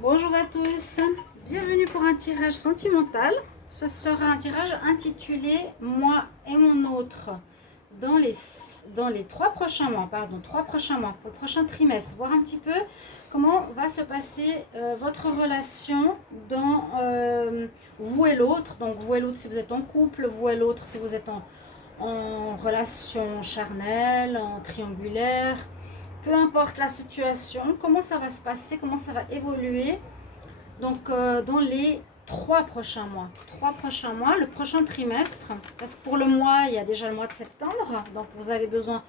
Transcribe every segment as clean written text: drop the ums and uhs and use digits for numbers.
Bonjour à tous, bienvenue pour un tirage sentimental. Ce sera un tirage intitulé Moi et mon autre dans les 3 prochains mois, pour le prochain trimestre, voir un petit peu comment va se passer votre relation dans vous et l'autre. Donc vous et l'autre si vous êtes en couple, vous et l'autre si vous êtes en relation charnelle, en triangulaire. Peu importe la situation, comment ça va se passer, comment ça va évoluer. Donc, dans les 3 prochains mois. 3 prochains mois, le prochain trimestre. Parce que pour le mois, il y a déjà le mois de septembre. Donc, vous avez besoin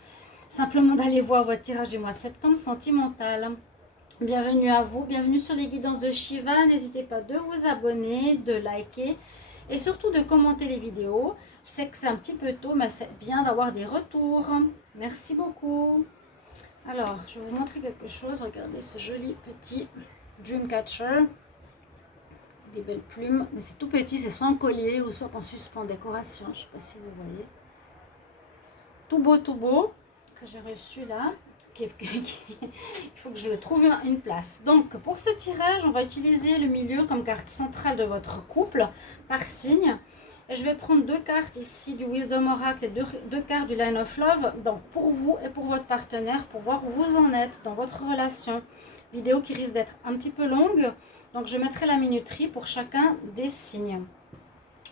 simplement d'aller voir votre tirage du mois de septembre sentimental. Bienvenue à vous, bienvenue sur les guidances de Shiva. N'hésitez pas de vous abonner, de liker et surtout de commenter les vidéos. Je sais que c'est un petit peu tôt, mais c'est bien d'avoir des retours. Merci beaucoup. Alors, je vais vous montrer quelque chose. Regardez ce joli petit Dreamcatcher. Des belles plumes, mais c'est tout petit, c'est soit en collier ou soit en suspens en décoration. Je ne sais pas si vous voyez. Tout beau, que j'ai reçu là. Il faut que je le trouve une place. Donc, pour ce tirage, on va utiliser le milieu comme carte centrale de votre couple par signe. Et je vais prendre 2 cartes ici du Wisdom Oracle et deux cartes du Line of Love. Donc, pour vous et pour votre partenaire, pour voir où vous en êtes dans votre relation. Vidéo qui risque d'être un petit peu longue. Donc, je mettrai la minuterie pour chacun des signes.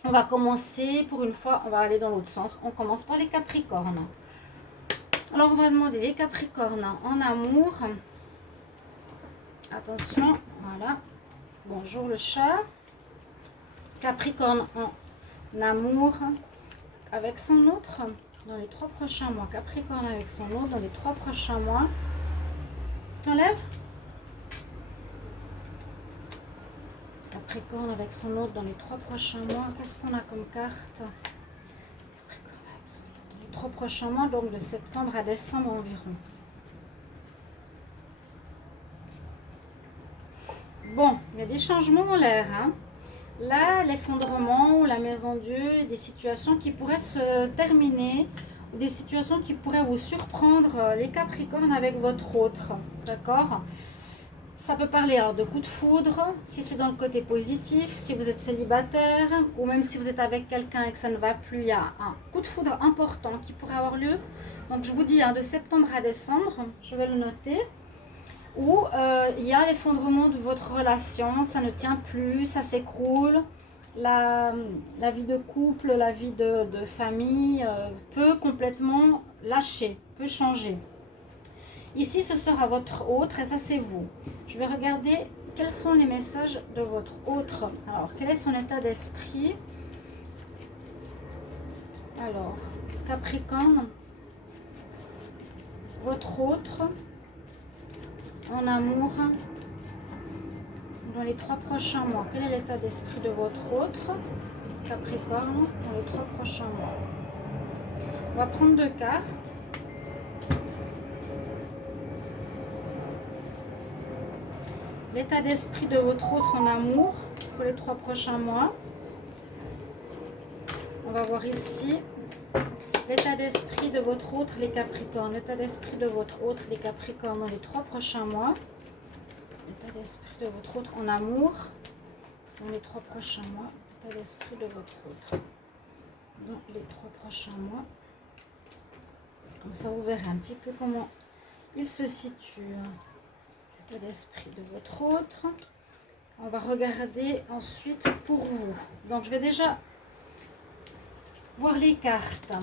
On va commencer, pour une fois, on va aller dans l'autre sens. On commence par les Capricornes. Alors, on va demander les Capricornes en amour. Attention, voilà. Bonjour le chat. Capricorne en amour avec son autre dans les 3 prochains mois. Capricorne avec son autre dans les 3 prochains mois. T'enlèves? Capricorne avec son autre dans les 3 prochains mois. Qu'est-ce qu'on a comme carte? Capricorne avec son autre dans les 3 prochains mois, donc de septembre à décembre environ. Bon, il y a des changements en l'air. Hein. Là, l'effondrement ou la maison Dieu, des situations qui pourraient se terminer, ou des situations qui pourraient vous surprendre, les Capricornes avec votre autre. D'accord? Ça peut parler alors de coup de foudre, si c'est dans le côté positif, si vous êtes célibataire, ou même si vous êtes avec quelqu'un et que ça ne va plus, il y a un coup de foudre important qui pourrait avoir lieu. Donc je vous dis, hein, de septembre à décembre, je vais le noter, où il y a l'effondrement de votre relation, ça ne tient plus, ça s'écroule. La vie de couple, la vie de famille peut complètement lâcher, peut changer. Ici, ce sera votre autre et ça, c'est vous. Je vais regarder quels sont les messages de votre autre. Alors, quel est son état d'esprit? Alors, Capricorne, votre autre, en amour, dans les 3 prochains mois. Quel est l'état d'esprit de votre autre, Capricorne, dans les 3 prochains mois? On va prendre 2 cartes. L'état d'esprit de votre autre en amour pour les 3 prochains mois. On va voir ici l'état d'esprit de votre autre, les Capricornes. L'état d'esprit de votre autre, les Capricornes, dans les 3 prochains mois. L'état d'esprit de votre autre en amour dans les 3 prochains mois. L'état d'esprit de votre autre dans les 3 prochains mois. Comme ça, vous verrez un petit peu comment il se situe. L'état d'esprit de votre autre. On va regarder ensuite pour vous. Donc, je vais déjà voir les cartes.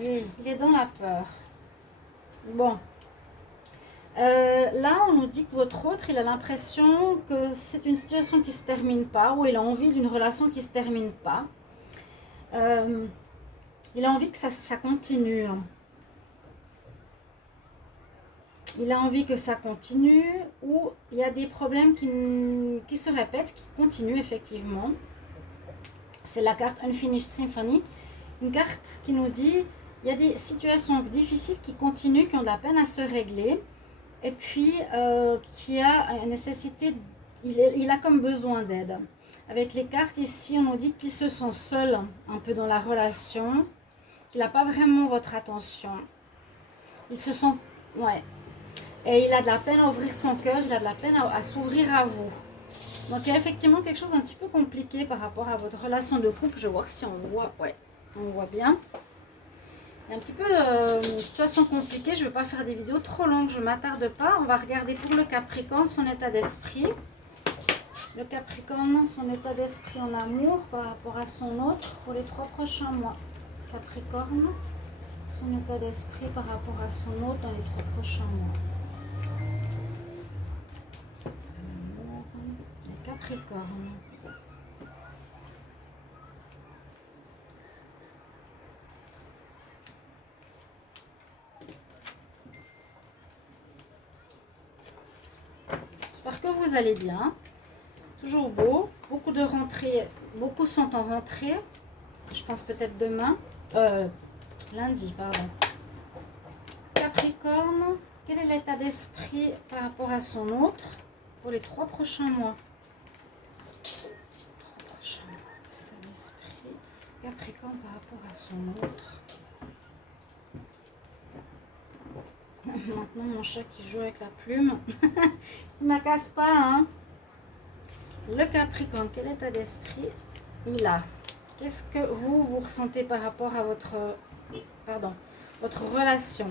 Et il est dans la peur. Bon. Là, on nous dit que votre autre, il a l'impression que c'est une situation qui ne se termine pas, ou il a envie d'une relation qui ne se termine pas. Il a envie que ça continue. Il a envie que ça continue, ou il y a des problèmes qui se répètent, qui continuent effectivement. C'est la carte Unfinished Symphony. Une carte qui nous dit il y a des situations difficiles qui continuent, qui ont de la peine à se régler, et puis qui a nécessité, il a comme besoin d'aide. Avec les cartes ici, on nous dit qu'il se sent seul un peu dans la relation, qu'il n'a pas vraiment votre attention. Il se sent, ouais, et il a de la peine à ouvrir son cœur, il a de la peine à s'ouvrir à vous. Donc il y a effectivement quelque chose d'un petit peu compliqué par rapport à votre relation de couple. Je vais voir si on voit. Ouais, on voit bien. Il y a un petit peu une situation compliquée. Je ne vais pas faire des vidéos trop longues, je ne m'attarde pas. On va regarder pour le Capricorne son état d'esprit. Le Capricorne, son état d'esprit en amour par rapport à son autre pour les 3 prochains mois. Capricorne, son état d'esprit par rapport à son autre dans les 3 prochains mois. L'amour, les Capricornes. J'espère que vous allez bien. Toujours beau. Beaucoup de rentrées. Beaucoup sont en rentrée. Je pense peut-être demain. Lundi, pardon. Capricorne. Quel est l'état d'esprit par rapport à son autre pour les 3 prochains mois? 3 prochains mois. L'état d'esprit. Capricorne par rapport à son autre. Maintenant, mon chat qui joue avec la plume. Il ne me casse pas, hein. Le Capricorne, quel état d'esprit il a? Qu'est-ce que vous ressentez par rapport à votre relation?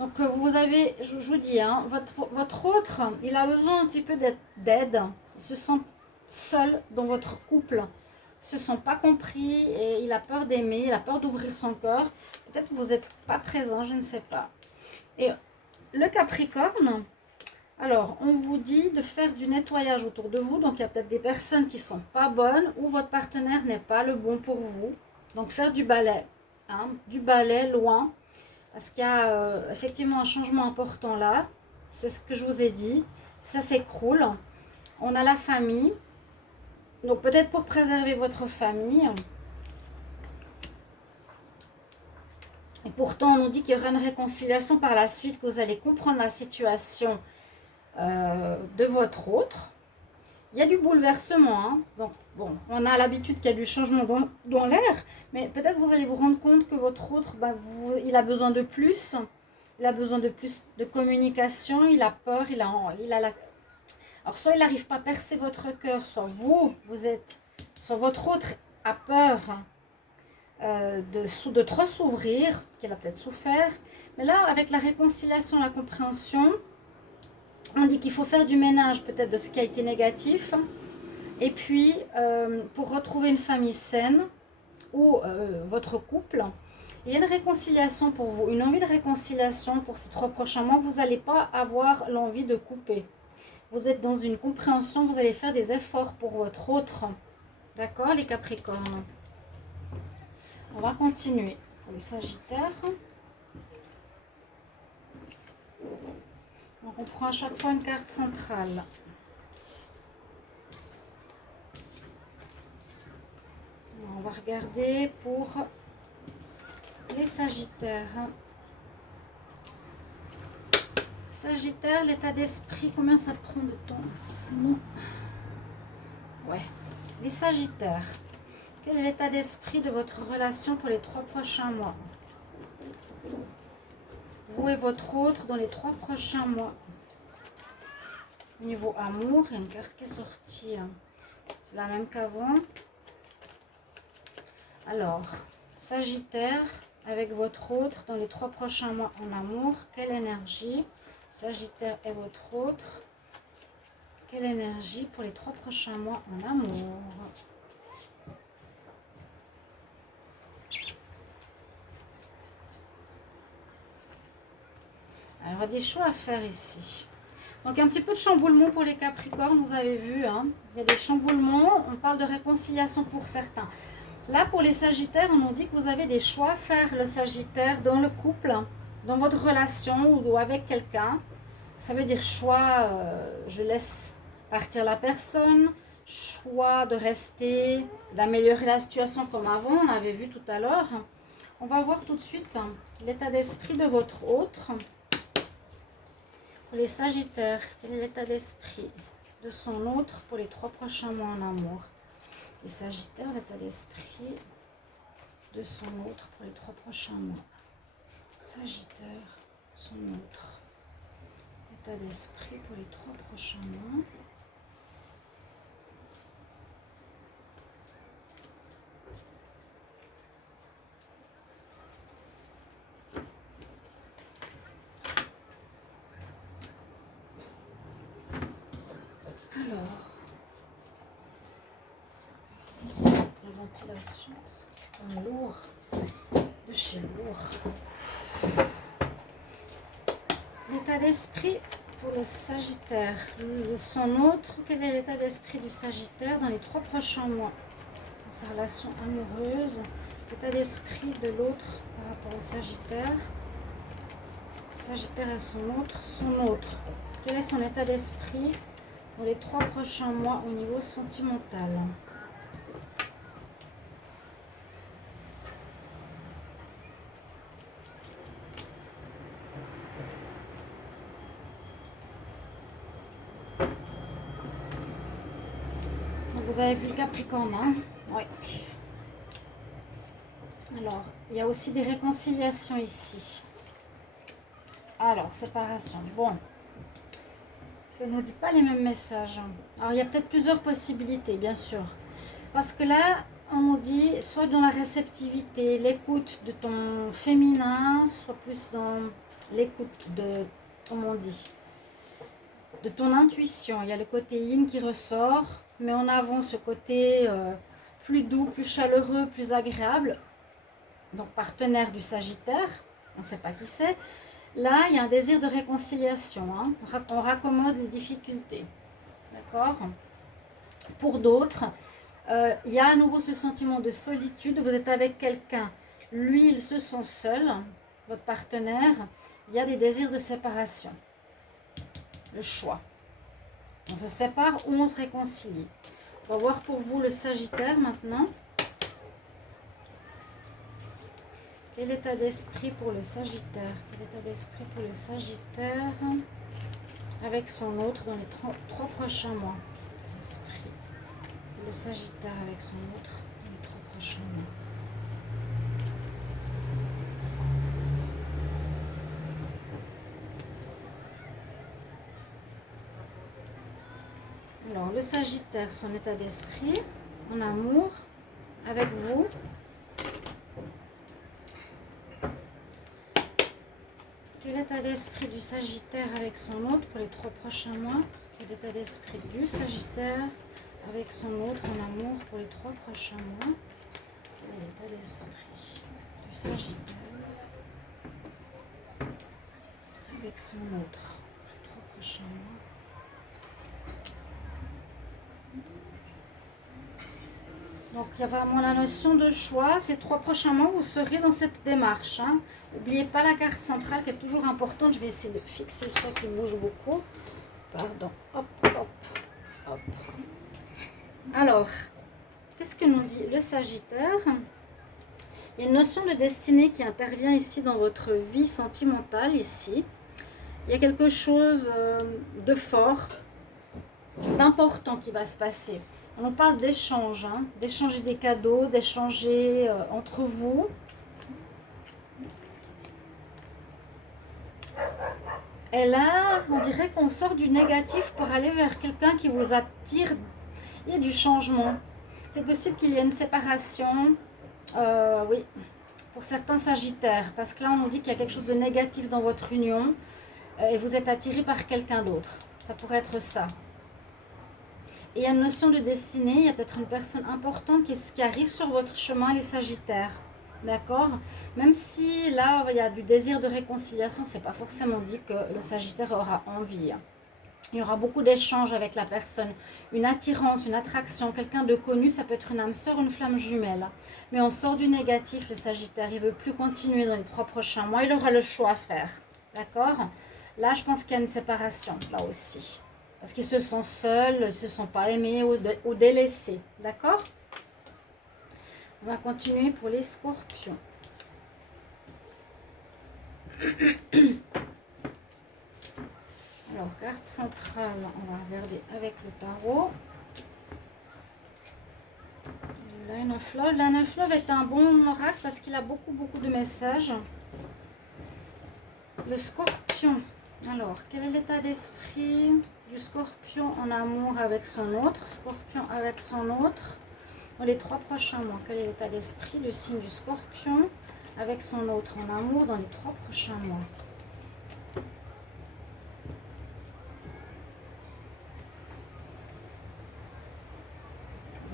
Donc, vous avez, je vous dis, hein, votre autre, il a besoin un petit peu d'aide. Il se sent seul dans votre couple. Se sent pas compris et il a peur d'aimer, il a peur d'ouvrir son cœur. Peut-être que vous n'êtes pas présent, je ne sais pas. Et le Capricorne, alors on vous dit de faire du nettoyage autour de vous. Donc il y a peut-être des personnes qui sont pas bonnes ou votre partenaire n'est pas le bon pour vous. Donc faire du balai, hein, du balai loin. Parce qu'il y a effectivement un changement important là. C'est ce que je vous ai dit. Ça s'écroule. On a la famille. Donc peut-être pour préserver votre famille. Et pourtant on nous dit qu'il y aura une réconciliation par la suite, que vous allez comprendre la situation de votre autre. Il y a du bouleversement. Hein. Donc bon, on a l'habitude qu'il y a du changement dans l'air. Mais peut-être vous allez vous rendre compte que votre autre, il a besoin de plus. Il a besoin de plus de communication. Il a peur. Il a la... Alors, soit il n'arrive pas à percer votre cœur, soit soit votre autre a peur de trop s'ouvrir, qu'il a peut-être souffert. Mais là, avec la réconciliation, la compréhension, on dit qu'il faut faire du ménage peut-être de ce qui a été négatif. Et puis, pour retrouver une famille saine ou votre couple, il y a une réconciliation pour vous, une envie de réconciliation pour ces 3 prochains mois. Vous n'allez pas avoir l'envie de couper. Vous êtes dans une compréhension, vous allez faire des efforts pour votre autre. D'accord, les Capricornes? On va continuer pour les Sagittaires. Donc, on prend à chaque fois une carte centrale. On va regarder pour les Sagittaires. Sagittaire, l'état d'esprit, combien ça prend de temps? C'est bon. Ouais. Les Sagittaires, quel est l'état d'esprit de votre relation pour les 3 prochains mois? Vous et votre autre dans les 3 prochains mois. Niveau amour, il y a une carte qui est sortie. C'est la même qu'avant. Alors, Sagittaire, avec votre autre dans les 3 prochains mois en amour, quelle énergie? Sagittaire et votre autre, quelle énergie pour les 3 prochains mois en amour? Alors, il y a des choix à faire ici. Donc, un petit peu de chamboulement pour les Capricornes, vous avez vu. Hein, il y a des chamboulements, on parle de réconciliation pour certains. Là, pour les Sagittaires, on nous dit que vous avez des choix à faire, le Sagittaire, dans le couple, dans votre relation ou avec quelqu'un. Ça veut dire choix, je laisse partir la personne, choix de rester, d'améliorer la situation comme avant, on avait vu tout à l'heure. On va voir tout de suite l'état d'esprit de votre autre. Pour les Sagittaires, quel est l'état d'esprit de son autre pour les 3 prochains mois en amour? Les Sagittaires, l'état d'esprit de son autre pour les 3 prochains mois. Sagittaire, son autre. l'état d'esprit pour les 3 prochains mois. Alors, la ventilation, parce qu'il est lourd, de chez lourd. L'état d'esprit pour le Sagittaire. Son autre, quel est l'état d'esprit du Sagittaire dans les 3 prochains mois? Dans sa relation amoureuse, l'état d'esprit de l'autre par rapport au Sagittaire. Sagittaire et son autre. Quel est son état d'esprit dans les 3 prochains mois au niveau sentimental? Donc vous avez vu le Capricorne, hein? Oui. Alors, il y a aussi des réconciliations ici. Alors, séparation. Bon. Ça ne nous dit pas les mêmes messages. Alors, il y a peut-être plusieurs possibilités, bien sûr. Parce que là, on nous dit soit dans la réceptivité, l'écoute de ton féminin, soit plus dans l'écoute de, comment on dit, de ton intuition. Il y a le côté yin qui ressort, mais en avant ce côté plus doux, plus chaleureux, plus agréable. Donc, partenaire du Sagittaire, on ne sait pas qui c'est. Là, il y a un désir de réconciliation. Hein. On raccommode les difficultés. D'accord? Pour d'autres, il y a à nouveau ce sentiment de solitude. Vous êtes avec quelqu'un. Lui, il se sent seul, votre partenaire. Il y a des désirs de séparation. Le choix. On se sépare ou on se réconcilie. On va voir pour vous le Sagittaire maintenant. Quel état d'esprit pour le Sagittaire? Quel état d'esprit pour le Sagittaire avec son autre dans les 3 prochains mois? Esprit pour le Sagittaire avec son autre dans les 3 prochains mois. Alors, le Sagittaire, son état d'esprit en amour avec vous. Quel état d'esprit du Sagittaire avec son autre pour les 3 prochains mois? Quel état d'esprit du Sagittaire avec son autre en amour pour les 3 prochains mois? Quel est l'état d'esprit du Sagittaire avec son autre pour les 3 prochains mois? Donc, il y a vraiment la notion de choix. Ces 3 prochains mois, vous serez dans cette démarche. Hein. N'oubliez pas la carte centrale qui est toujours importante. Je vais essayer de fixer ça qui bouge beaucoup. Pardon. Hop, hop, hop. Alors, qu'est-ce que nous dit le Sagittaire? Il y a une notion de destinée qui intervient ici dans votre vie sentimentale. Ici, il y a quelque chose de fort, d'important qui va se passer. On parle d'échange, hein, d'échanger des cadeaux, d'échanger entre vous. Et là, on dirait qu'on sort du négatif pour aller vers quelqu'un qui vous attire. Il y a du changement. C'est possible qu'il y ait une séparation, oui, pour certains Sagittaires. Parce que là, on nous dit qu'il y a quelque chose de négatif dans votre union et vous êtes attiré par quelqu'un d'autre. Ça pourrait être ça. Et il y a une notion de destinée, il y a peut-être une personne importante qui arrive sur votre chemin, les Sagittaires. D'accord? Même si là, il y a du désir de réconciliation, ce n'est pas forcément dit que le Sagittaire aura envie. Il y aura beaucoup d'échanges avec la personne, une attirance, une attraction, quelqu'un de connu, ça peut être une âme sœur, une flamme jumelle. Mais on sort du négatif, le Sagittaire, il ne veut plus continuer dans les 3 prochains mois, il aura le choix à faire. D'accord? Là, je pense qu'il y a une séparation, là aussi. Parce qu'ils se sentent seuls, ne se sont pas aimés ou délaissés. D'accord? On va continuer pour les Scorpions. Alors, carte centrale, on va regarder avec le tarot. Le Nine of Love. Le Nine of Love est un bon oracle parce qu'il a beaucoup de messages. Le Scorpion. Alors, quel est l'état d'esprit du scorpion en amour avec son autre? Scorpion avec son autre dans les 3 prochains mois. Quel est l'état d'esprit du signe du scorpion avec son autre en amour dans les 3 prochains mois?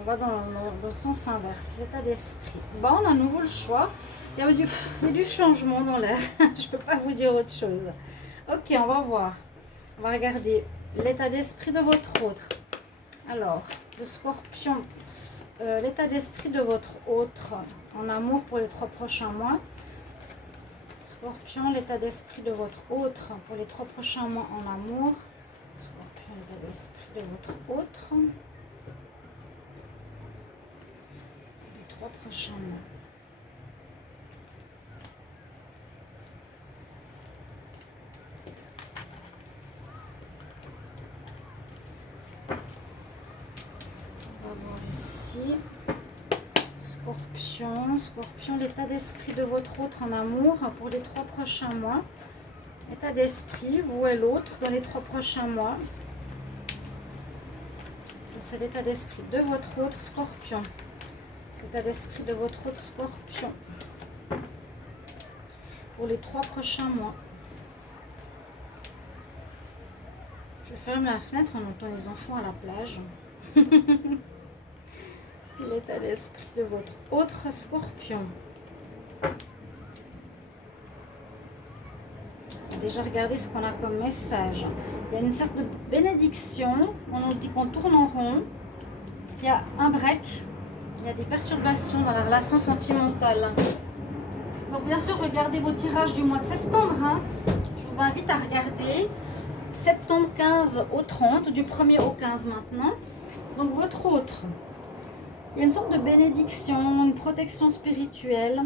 On va dans le sens inverse, l'état d'esprit. Bon, on a à nouveau le choix. Il y a du changement dans l'air. Je ne peux pas vous dire autre chose. Ok, on va voir. On va regarder l'état d'esprit de votre autre. Alors, le scorpion, l'état d'esprit de votre autre en amour pour les 3 prochains mois. Scorpion, l'état d'esprit de votre autre pour les 3 prochains mois en amour. Scorpion, l'état d'esprit de votre autre. Les 3 prochains mois. Ici, Scorpion, l'état d'esprit de votre autre en amour pour les 3 prochains mois. État d'esprit, vous et l'autre, dans les 3 prochains mois. Ça, c'est l'état d'esprit de votre autre, Scorpion. L'état d'esprit de votre autre, Scorpion. Pour les 3 prochains mois. Je ferme la fenêtre, on entend les enfants à la plage. L'état d'esprit de votre autre scorpion. On va déjà regarder ce qu'on a comme message. Il y a une sorte de bénédiction. On nous dit qu'on tourne en rond. Il y a un break. Il y a des perturbations dans la relation sentimentale. Donc bien sûr, regardez vos tirages du mois de septembre. Hein. Je vous invite à regarder septembre 15 au 30, du 1er au 15 maintenant. Donc votre autre. Il y a une sorte de bénédiction, une protection spirituelle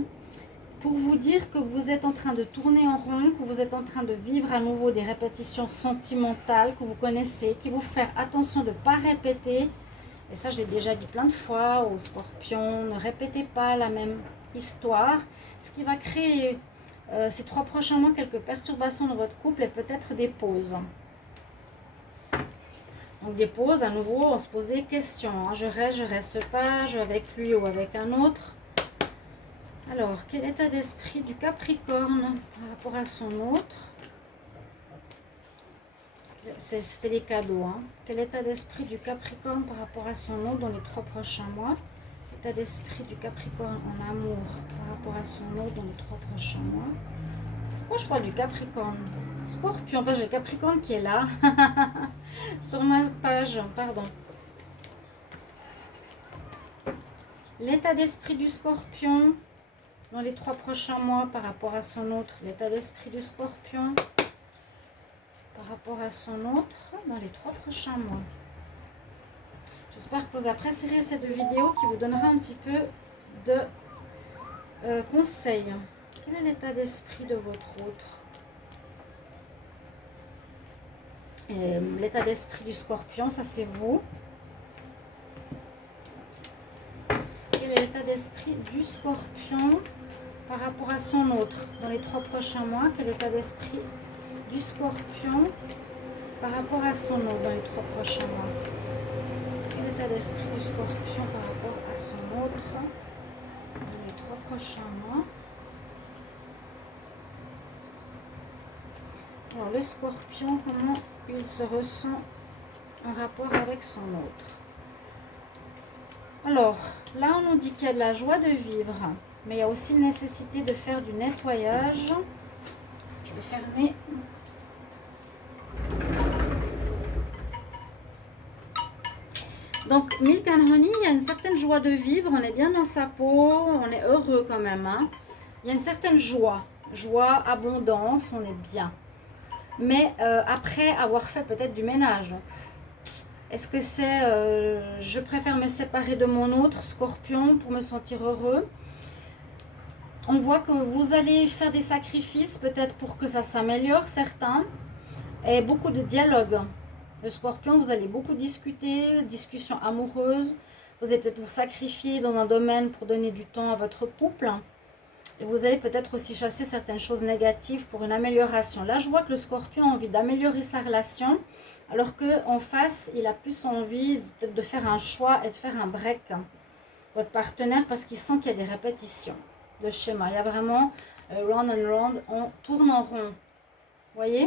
pour vous dire que vous êtes en train de tourner en rond, que vous êtes en train de vivre à nouveau des répétitions sentimentales que vous connaissez, qui vous faire attention de ne pas répéter. Et ça, je l'ai déjà dit plein de fois aux scorpions, ne répétez pas la même histoire. Ce qui va créer ces 3 prochains mois quelques perturbations dans votre couple et peut-être des pauses. Donc des pauses, à nouveau, on se pose des questions. Hein. Je reste pas, je vais avec lui ou avec un autre. Alors, quel état d'esprit du Capricorne par rapport à son autre? C'était les cadeaux. Hein. Quel état d'esprit du Capricorne par rapport à son autre dans les 3 prochains mois? État d'esprit du Capricorne en amour par rapport à son autre dans les 3 prochains mois. Pourquoi je parle du Capricorne? Scorpion, parce que j'ai le Capricorne qui est là. Sur ma page, pardon. L'état d'esprit du Scorpion dans les 3 prochains mois par rapport à son autre. L'état d'esprit du Scorpion par rapport à son autre dans les 3 prochains mois. J'espère que vous apprécierez cette vidéo qui vous donnera un petit peu de conseils. Quel est l'état d'esprit de votre autre? L'état d'esprit du Scorpion, ça c'est vous. Quel est l'état d'esprit du Scorpion par rapport à son autre dans les 3 prochains mois? Quel est l'état d'esprit du Scorpion par rapport à son autre dans les 3 prochains mois? Quel est l'état d'esprit du Scorpion par rapport à son autre dans les 3 prochains mois? Alors le Scorpion, comment il se ressent en rapport avec son autre? Alors, là on nous dit qu'il y a de la joie de vivre, mais il y a aussi une nécessité de faire du nettoyage. Je vais fermer. Donc, Milk and Honey, il y a une certaine joie de vivre, on est bien dans sa peau, on est heureux quand même. Hein. Il y a une certaine joie, abondance, on est bien. Mais après avoir fait peut-être du ménage. Est-ce que c'est je préfère me séparer de mon autre Scorpion pour me sentir heureux? On voit que vous allez faire des sacrifices peut-être pour que ça s'améliore, certains. Et beaucoup de dialogue. Le Scorpion, vous allez beaucoup discuter, discussions amoureuses. Vous allez peut-être vous sacrifier dans un domaine pour donner du temps à votre couple. Et vous allez peut-être aussi chasser certaines choses négatives pour une amélioration. Là, je vois que le Scorpion a envie d'améliorer sa relation, alors qu'en face, il a plus envie peut-être de faire un choix et de faire un break. Votre partenaire, parce qu'il sent qu'il y a des répétitions de schéma. Il y a vraiment round and round, on tourne en rond. Vous voyez?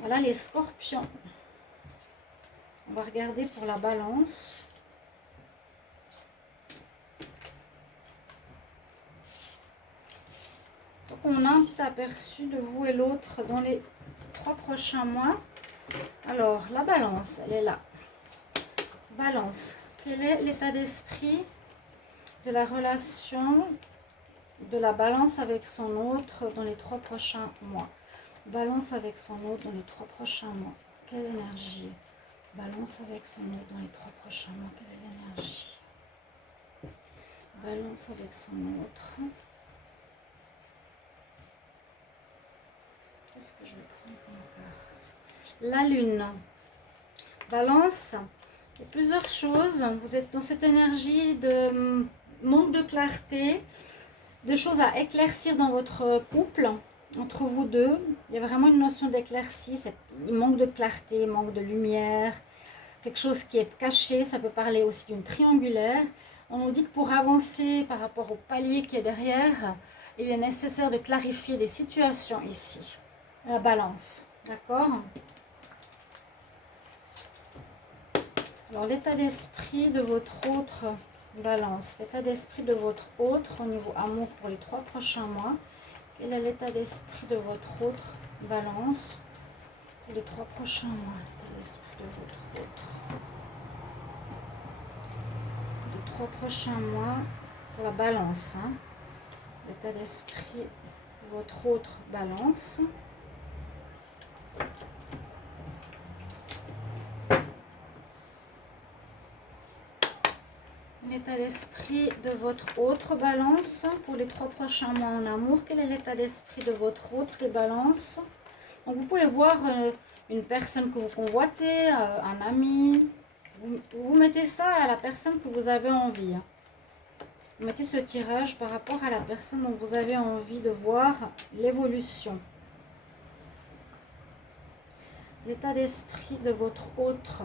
Voilà les Scorpions. On va regarder pour la Balance. Donc on a un petit aperçu de vous et l'autre dans les 3 prochains mois. Alors, la Balance, elle est là. Balance, quel est l'état d'esprit de la relation de la Balance avec son autre dans les 3 prochains mois? Balance avec son autre dans les 3 prochains mois. Quelle énergie? Balance avec son autre dans les 3 prochains mois. Quelle est l'énergie? Balance avec son autre. Qu'est-ce que je vais prendre comme carte? La Lune. Balance, il y a plusieurs choses. Vous êtes dans cette énergie de manque de clarté, de choses à éclaircir dans votre couple, entre vous deux. Il y a vraiment une notion d'éclaircie. Il manque de clarté, il manque de lumière, quelque chose qui est caché. Ça peut parler aussi d'une triangulaire. On nous dit que pour avancer par rapport au palier qui est derrière, il est nécessaire de clarifier des situations ici. La Balance, d'accord? Alors, l'état d'esprit de votre autre Balance, l'état d'esprit de votre autre au niveau amour pour les 3 prochains mois. Quel est l'état d'esprit de votre autre Balance pour les 3 prochains mois? L'état d'esprit de votre autre. Les 3 prochains mois pour la Balance. Hein. L'état d'esprit de votre autre Balance. L'état d'esprit de votre autre Balance pour les 3 prochains mois en amour. Quel est l'état d'esprit de votre autre les Balances? Donc vous pouvez voir une personne que vous convoitez, un ami. Vous mettez ça à la personne que vous avez envie. Vous mettez ce tirage par rapport à la personne dont vous avez envie de voir l'évolution. L'état d'esprit de votre autre.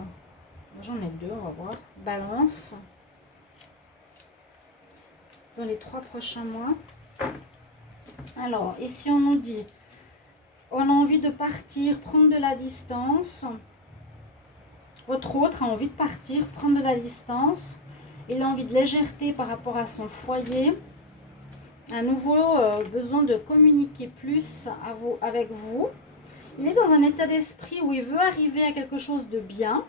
J'en ai 2, on va voir. Balance. Dans les 3 prochains mois. Alors, ici on nous dit, on a envie de partir, prendre de la distance. Votre autre a envie de partir, prendre de la distance. Il a envie de légèreté par rapport à son foyer. Un nouveau besoin de communiquer plus avec vous. Il est dans un état d'esprit où il veut arriver à quelque chose de bien.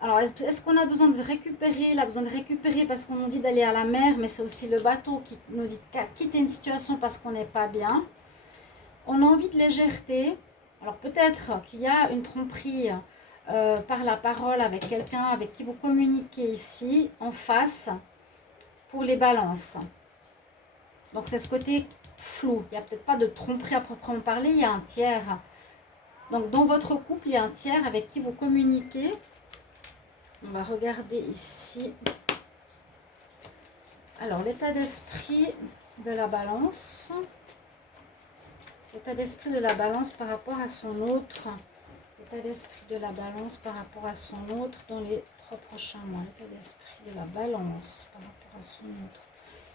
Alors, est-ce qu'on a besoin de récupérer? Il a besoin de récupérer parce qu'on nous dit d'aller à la mer, mais c'est aussi le bateau qui nous dit de quitter une situation parce qu'on n'est pas bien. On a envie de légèreté. Alors, peut-être qu'il y a une tromperie par la parole avec quelqu'un avec qui vous communiquez ici, en face, pour les Balances. Donc, c'est ce côté flou. Il n'y a peut-être pas de tromperie à proprement parler, il y a un tiers. Donc, dans votre couple, il y a un tiers avec qui vous communiquez. On va regarder ici. Alors, l'état d'esprit de la Balance. L'état d'esprit de la Balance par rapport à son autre. L'état d'esprit de la Balance par rapport à son autre dans les 3 prochains mois. L'état d'esprit de la Balance par rapport à son autre.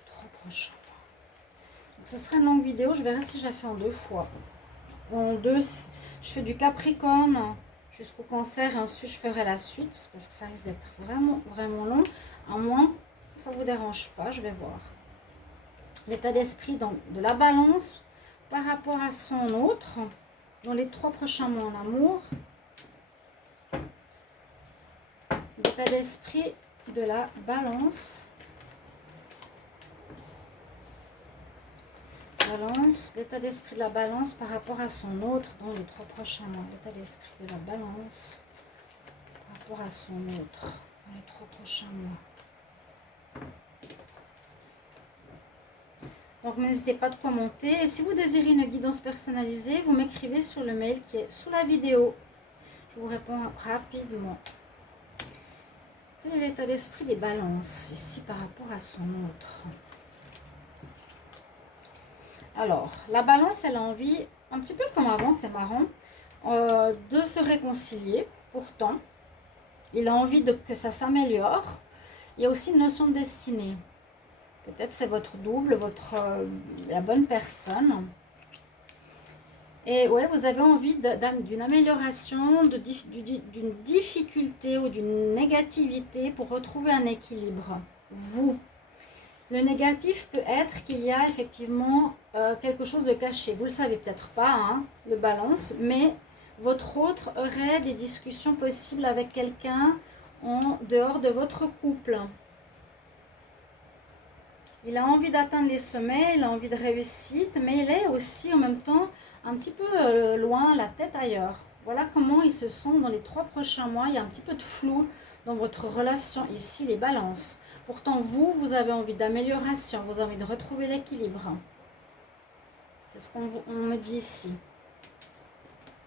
3 prochains mois. Donc, ce sera une longue vidéo. Je verrai si je la fais en 2 fois. En 2, je fais du Capricorne jusqu'au Cancer et ensuite je ferai la suite parce que ça risque d'être vraiment long, à moins que ça ne vous dérange pas, je vais voir. L'état d'esprit donc de la Balance par rapport à son autre dans les 3 prochains mois en amour. L'état d'esprit de la Balance. Balance, l'état d'esprit de la Balance par rapport à son autre dans les 3 prochains mois. L'état d'esprit de la Balance par rapport à son autre dans les 3 prochains mois. Donc n'hésitez pas de commenter. Et si vous désirez une guidance personnalisée, vous m'écrivez sur le mail qui est sous la vidéo. Je vous réponds rapidement. Quel est l'état d'esprit des balances ici par rapport à son autre? Alors, la balance, elle a envie, un petit peu comme avant, c'est marrant, de se réconcilier. Pourtant, il a envie que ça s'améliore. Il y a aussi une notion de destinée. Peut-être c'est votre double, la bonne personne. Et ouais, vous avez envie d'une amélioration, d'une difficulté ou d'une négativité pour retrouver un équilibre. Vous. Le négatif peut être qu'il y a effectivement quelque chose de caché. Vous ne le savez peut-être pas, hein, le balance, mais votre autre aurait des discussions possibles avec quelqu'un en dehors de votre couple. Il a envie d'atteindre les sommets, il a envie de réussite, mais il est aussi en même temps un petit peu loin, la tête ailleurs. Voilà comment ils se sont dans les 3 prochains mois. Il y a un petit peu de flou dans votre relation ici, les balances. Pourtant, vous avez envie d'amélioration, vous avez envie de retrouver l'équilibre. C'est ce qu'on me dit ici.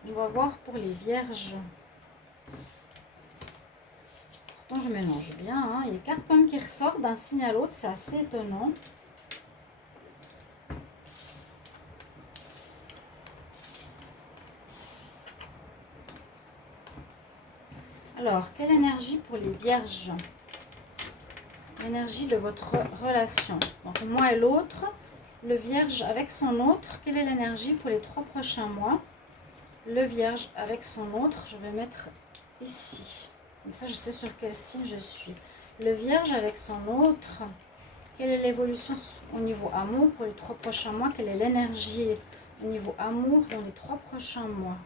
On va voir pour les vierges. Pourtant, je mélange bien. Hein. Il y a les cartes comme qui ressortent d'un signe à l'autre, c'est assez étonnant. Alors, quelle énergie pour les vierges? L'énergie de votre relation. Donc, moi et l'autre. Le vierge avec son autre. Quelle est l'énergie pour les 3 prochains mois? Le vierge avec son autre. Je vais mettre ici. Comme ça, je sais sur quel signe je suis. Le vierge avec son autre. Quelle est l'évolution au niveau amour pour les 3 prochains mois? Quelle est l'énergie au niveau amour dans les 3 prochains mois?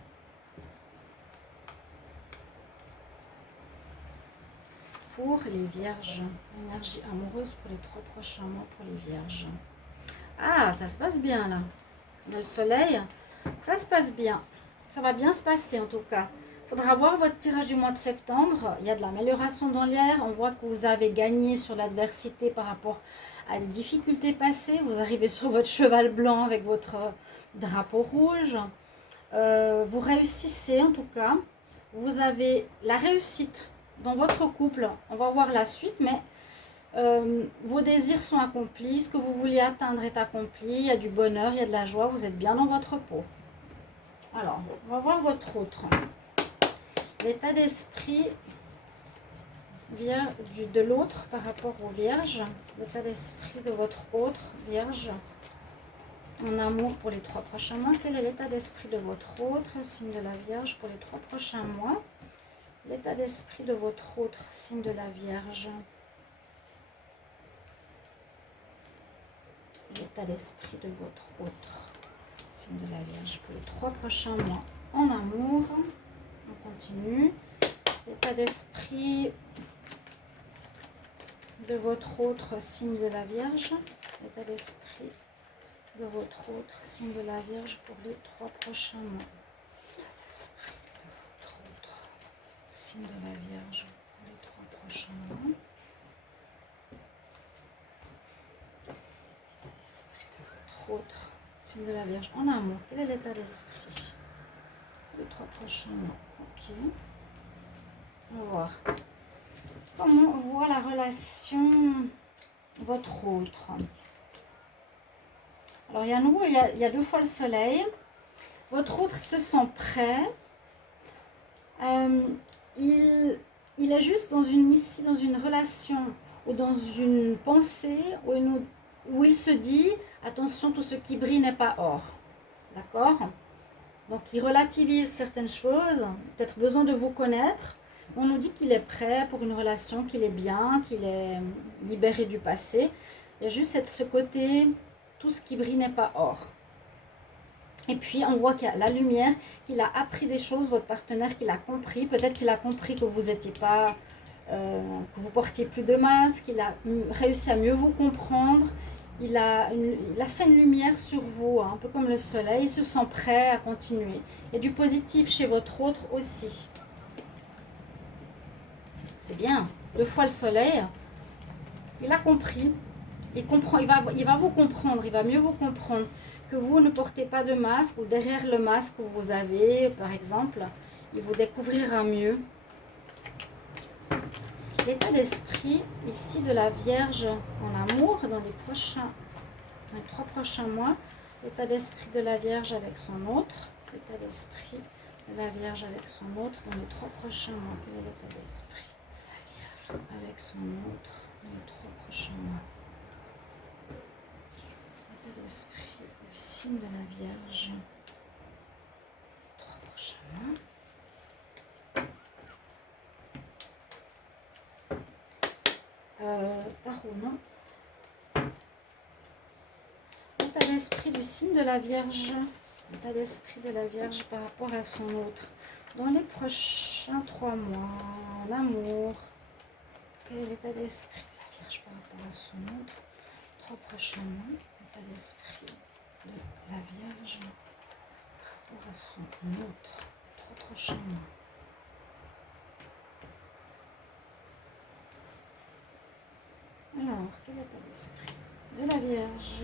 Pour les vierges, énergie amoureuse pour les 3 prochains mois pour les vierges. Ah, ça se passe bien là. Le soleil, ça se passe bien. Ça va bien se passer en tout cas. Il faudra voir votre tirage du mois de septembre. Il y a de l'amélioration dans l'air. On voit que vous avez gagné sur l'adversité par rapport à des difficultés passées. Vous arrivez sur votre cheval blanc avec votre drapeau rouge. Vous réussissez en tout cas. Vous avez la réussite dans votre couple. On va voir la suite, mais vos désirs sont accomplis. Ce que vous vouliez atteindre est accompli. Il y a du bonheur, il y a de la joie. Vous êtes bien dans votre peau. Alors, on va voir votre autre. L'état d'esprit de l'autre par rapport aux vierges. L'état d'esprit de votre autre vierge en amour pour les 3 prochains mois. Quel est l'état d'esprit de votre autre signe de la Vierge pour les 3 prochains mois? L'état d'esprit de votre autre signe de la Vierge. L'état d'esprit de votre autre signe de la Vierge pour les 3 prochains mois en amour. On continue. L'état d'esprit de votre autre signe de la Vierge. L'état d'esprit de votre autre signe de la Vierge pour les 3 prochains mois. De votre autre signe de la Vierge pour les 3 prochains mois. L'état d'esprit de votre autre signe de la Vierge en amour. Quel est l'état d'esprit pour les 3 prochains mois? Ok. On va voir. Comment on voit la relation votre autre? Alors, il y a à nouveau, il y a 2 fois le soleil. Votre autre se sent prêt. Il est juste ici dans une relation ou dans une pensée où il se dit, attention, tout ce qui brille n'est pas or. D'accord? Donc, il relativise certaines choses, peut-être besoin de vous connaître. On nous dit qu'il est prêt pour une relation, qu'il est bien, qu'il est libéré du passé. Il y a juste ce côté, tout ce qui brille n'est pas or. Et puis, on voit qu'il y a la lumière, qu'il a appris des choses, votre partenaire, qu'il a compris. Peut-être qu'il a compris que vous n'étiez pas, que vous portiez plus de masque, qu'il a réussi à mieux vous comprendre. Il a fait une lumière sur vous, hein, un peu comme le soleil. Il se sent prêt à continuer. Il y a du positif chez votre autre aussi. C'est bien. 2 fois le soleil. Il a compris. Il comprend. Il va vous comprendre. Il va mieux vous comprendre. Que vous ne portez pas de masque ou derrière le masque que vous avez, par exemple, il vous découvrira mieux. l'état d'esprit ici de la Vierge en amour dans les 3 prochains mois. L'état d'esprit de la Vierge avec son autre. L'état d'esprit de la Vierge avec son autre dans les 3 prochains mois. Quel est l'état d'esprit de la Vierge avec son autre dans les 3 prochains mois? L'état d'esprit du signe de la Vierge. 3 prochains mois. Tarot, non? L'état d'esprit du signe de la Vierge. L'état d'esprit de la Vierge par rapport à son autre. Dans les prochains 3 mois, l'amour. Quel est l'état d'esprit de la Vierge par rapport à son autre? 3 prochains mois. L'état d'esprit de la Vierge par rapport à son autre. 3 prochains mois. Alors, quel état d'esprit de la Vierge?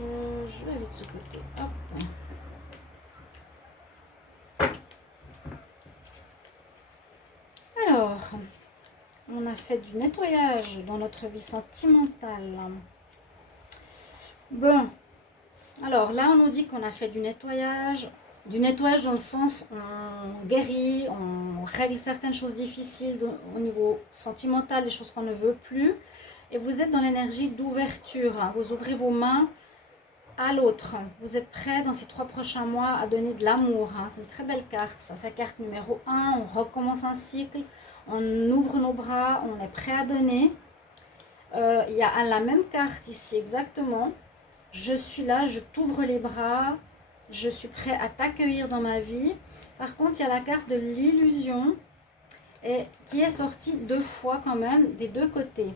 Je vais aller de ce côté. Hop. Alors, on a fait du nettoyage dans notre vie sentimentale. Bon, alors là, on nous dit qu'on a fait du nettoyage dans le sens on guérit, on réalise certaines choses difficiles au niveau sentimental, des choses qu'on ne veut plus. Et vous êtes dans l'énergie d'ouverture. Vous ouvrez vos mains à l'autre. Vous êtes prêt dans ces 3 prochains mois à donner de l'amour. C'est une très belle carte. Ça, c'est la carte numéro 1. On recommence un cycle. On ouvre nos bras. On est prêt à donner. Il y a la même carte ici exactement. Je suis là. Je t'ouvre les bras. Je suis prêt à t'accueillir dans ma vie. Par contre, il y a la carte de l'illusion et qui est sortie 2 fois quand même des 2 côtés.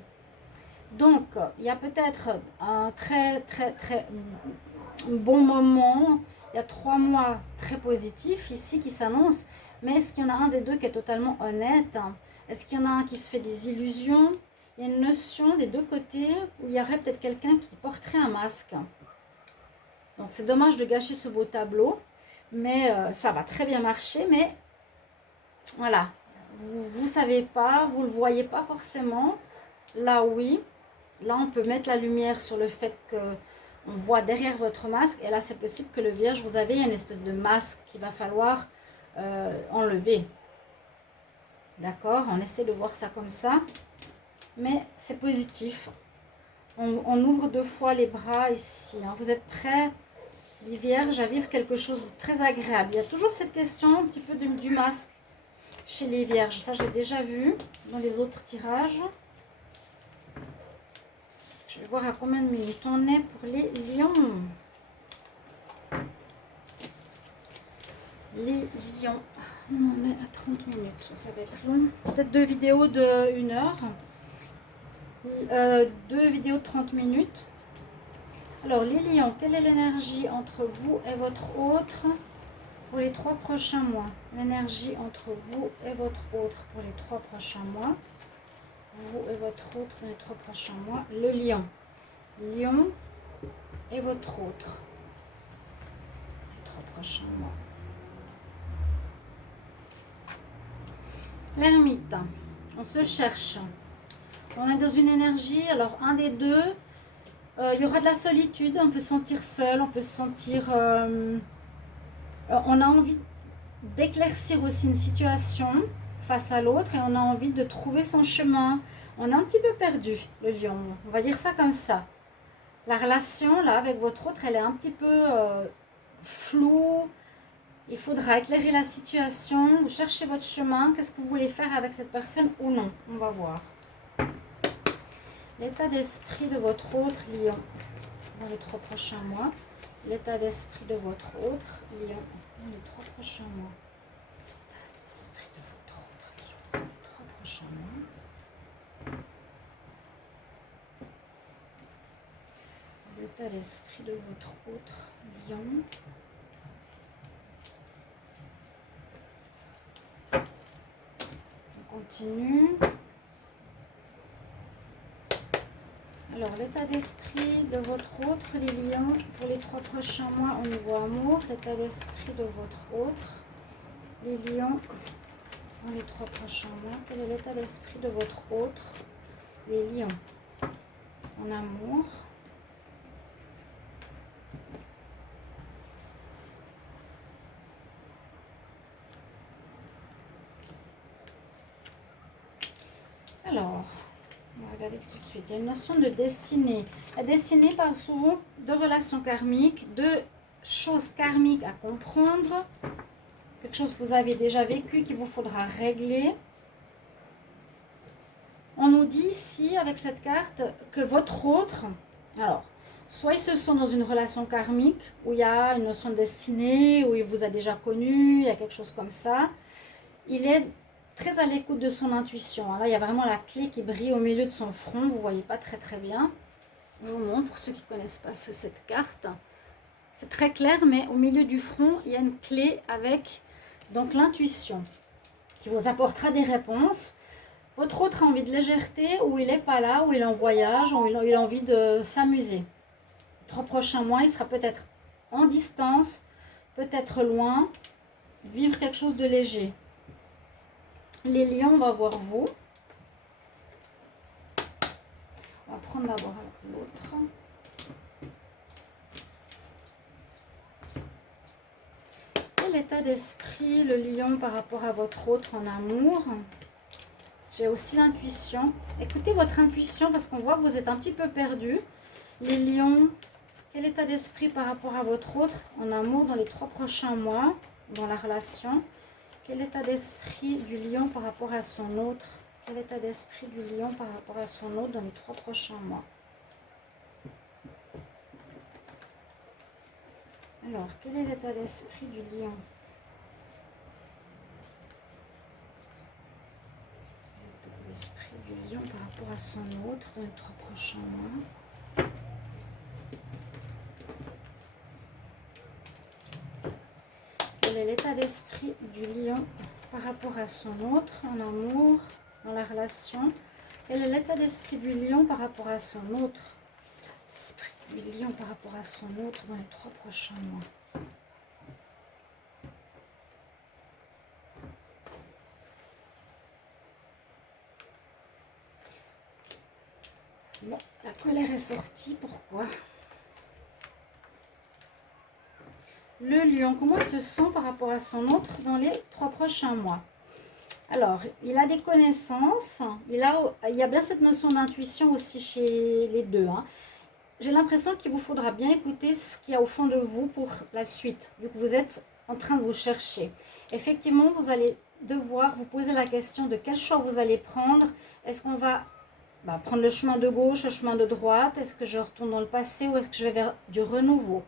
Donc, il y a peut-être un très bon moment. Il y a 3 mois très positifs ici qui s'annoncent. Mais est-ce qu'il y en a un des 2 qui est totalement honnête? Est-ce qu'il y en a un qui se fait des illusions? Il y a une notion des 2 côtés où il y aurait peut-être quelqu'un qui porterait un masque. Donc, c'est dommage de gâcher ce beau tableau. Mais ça va très bien marcher. Mais voilà, vous ne savez pas, vous ne le voyez pas forcément. Là, oui. Là, on peut mettre la lumière sur le fait qu'on voit derrière votre masque. Et là, c'est possible que le Vierge, vous avez une espèce de masque qu'il va falloir enlever. D'accord? On essaie de voir ça comme ça. Mais c'est positif. On ouvre 2 fois les bras ici. Vous êtes prêts, les Vierges, à vivre quelque chose de très agréable. Il y a toujours cette question un petit peu du masque chez les Vierges. Ça, j'ai déjà vu dans les autres tirages. Je vais voir à combien de minutes on est pour les lions. Les lions. On est à 30 minutes. Ça va être long. Peut-être 2 vidéos de 1 heure. 2 vidéos de 30 minutes. Alors, les lions, quelle est l'énergie entre vous et votre autre pour les 3 prochains mois? L'énergie entre vous et votre autre pour les 3 prochains mois. Vous et votre autre dans les 3 prochains mois. Le lion. Lion et votre autre. Les 3 prochains mois. L'ermite. On se cherche. On est dans une énergie. Alors, un des 2, il y aura de la solitude. On peut se sentir seul. On peut se sentir... on a envie d'éclaircir aussi une situation face à l'autre et on a envie de trouver son chemin. On est un petit peu perdu, le lion. On va dire ça comme ça. La relation, là, avec votre autre, elle est un petit peu floue. Il faudra éclairer la situation. Vous cherchez votre chemin. Qu'est-ce que vous voulez faire avec cette personne ou non? On va voir. L'état d'esprit de votre autre, lion, dans les 3 prochains mois. L'état d'esprit de votre autre, lion, dans les 3 prochains mois. L'état d'esprit de votre autre, lion, dans les 3 prochains mois. L'état d'esprit de votre autre, lion. On continue. Alors, l'état d'esprit de votre autre, les lions, pour les 3 prochains mois au niveau amour. L'état d'esprit de votre autre, les lions, dans les 3 prochains mois. Quel est l'état d'esprit de votre autre les lions en amour. Alors, on va regarder tout de suite. Il y a une notion de destinée. La destinée parle souvent de relations karmiques, de choses karmiques à comprendre, quelque chose que vous avez déjà vécu, qu'il vous faudra régler. On nous dit ici, avec cette carte, que votre autre, alors, soit ils se sont dans une relation karmique, où il y a une notion de destinée, où il vous a déjà connu, il y a quelque chose comme ça. Il est très à l'écoute de son intuition. Là, il y a vraiment la clé qui brille au milieu de son front. Vous ne voyez pas très très bien. Je vous montre pour ceux qui ne connaissent pas cette carte. C'est très clair, mais au milieu du front, il y a une clé avec donc l'intuition qui vous apportera des réponses. Votre autre a envie de légèreté, ou il n'est pas là, ou il est en voyage, ou il a envie de s'amuser. Les 3 prochains mois, il sera peut-être en distance, peut-être loin, vivre quelque chose de léger. Les lions, on va voir vous. On va prendre d'abord l'autre. Quel état d'esprit le lion par rapport à votre autre en amour? J'ai aussi l'intuition. Écoutez votre intuition parce qu'on voit que vous êtes un petit peu perdu. Les lions, quel état d'esprit par rapport à votre autre en amour dans les 3 prochains mois, dans la relation? Quel état d'esprit du lion par rapport à son autre? Quel état d'esprit du lion par rapport à son autre dans les 3 prochains mois? Alors, quel est l'état d'esprit du lion? L'état d'esprit du lion par rapport à son autre dans les 3 prochains mois. Quel est l'état d'esprit du lion par rapport à son autre en amour, dans la relation? Quel est l'état d'esprit du lion par rapport à son autre? Du lion par rapport à son autre dans les 3 prochains mois. Bon, la colère est sortie. Pourquoi? Le lion, comment il se sent par rapport à son autre dans les 3 prochains mois? Alors, il a des connaissances. Il y a bien cette notion d'intuition aussi chez les deux. J'ai l'impression qu'il vous faudra bien écouter ce qu'il y a au fond de vous pour la suite, vu que vous êtes en train de vous chercher. Effectivement, vous allez devoir vous poser la question de quel choix vous allez prendre. Est-ce qu'on va prendre le chemin de gauche, le chemin de droite? Est-ce que je retourne dans le passé ou est-ce que je vais vers du renouveau?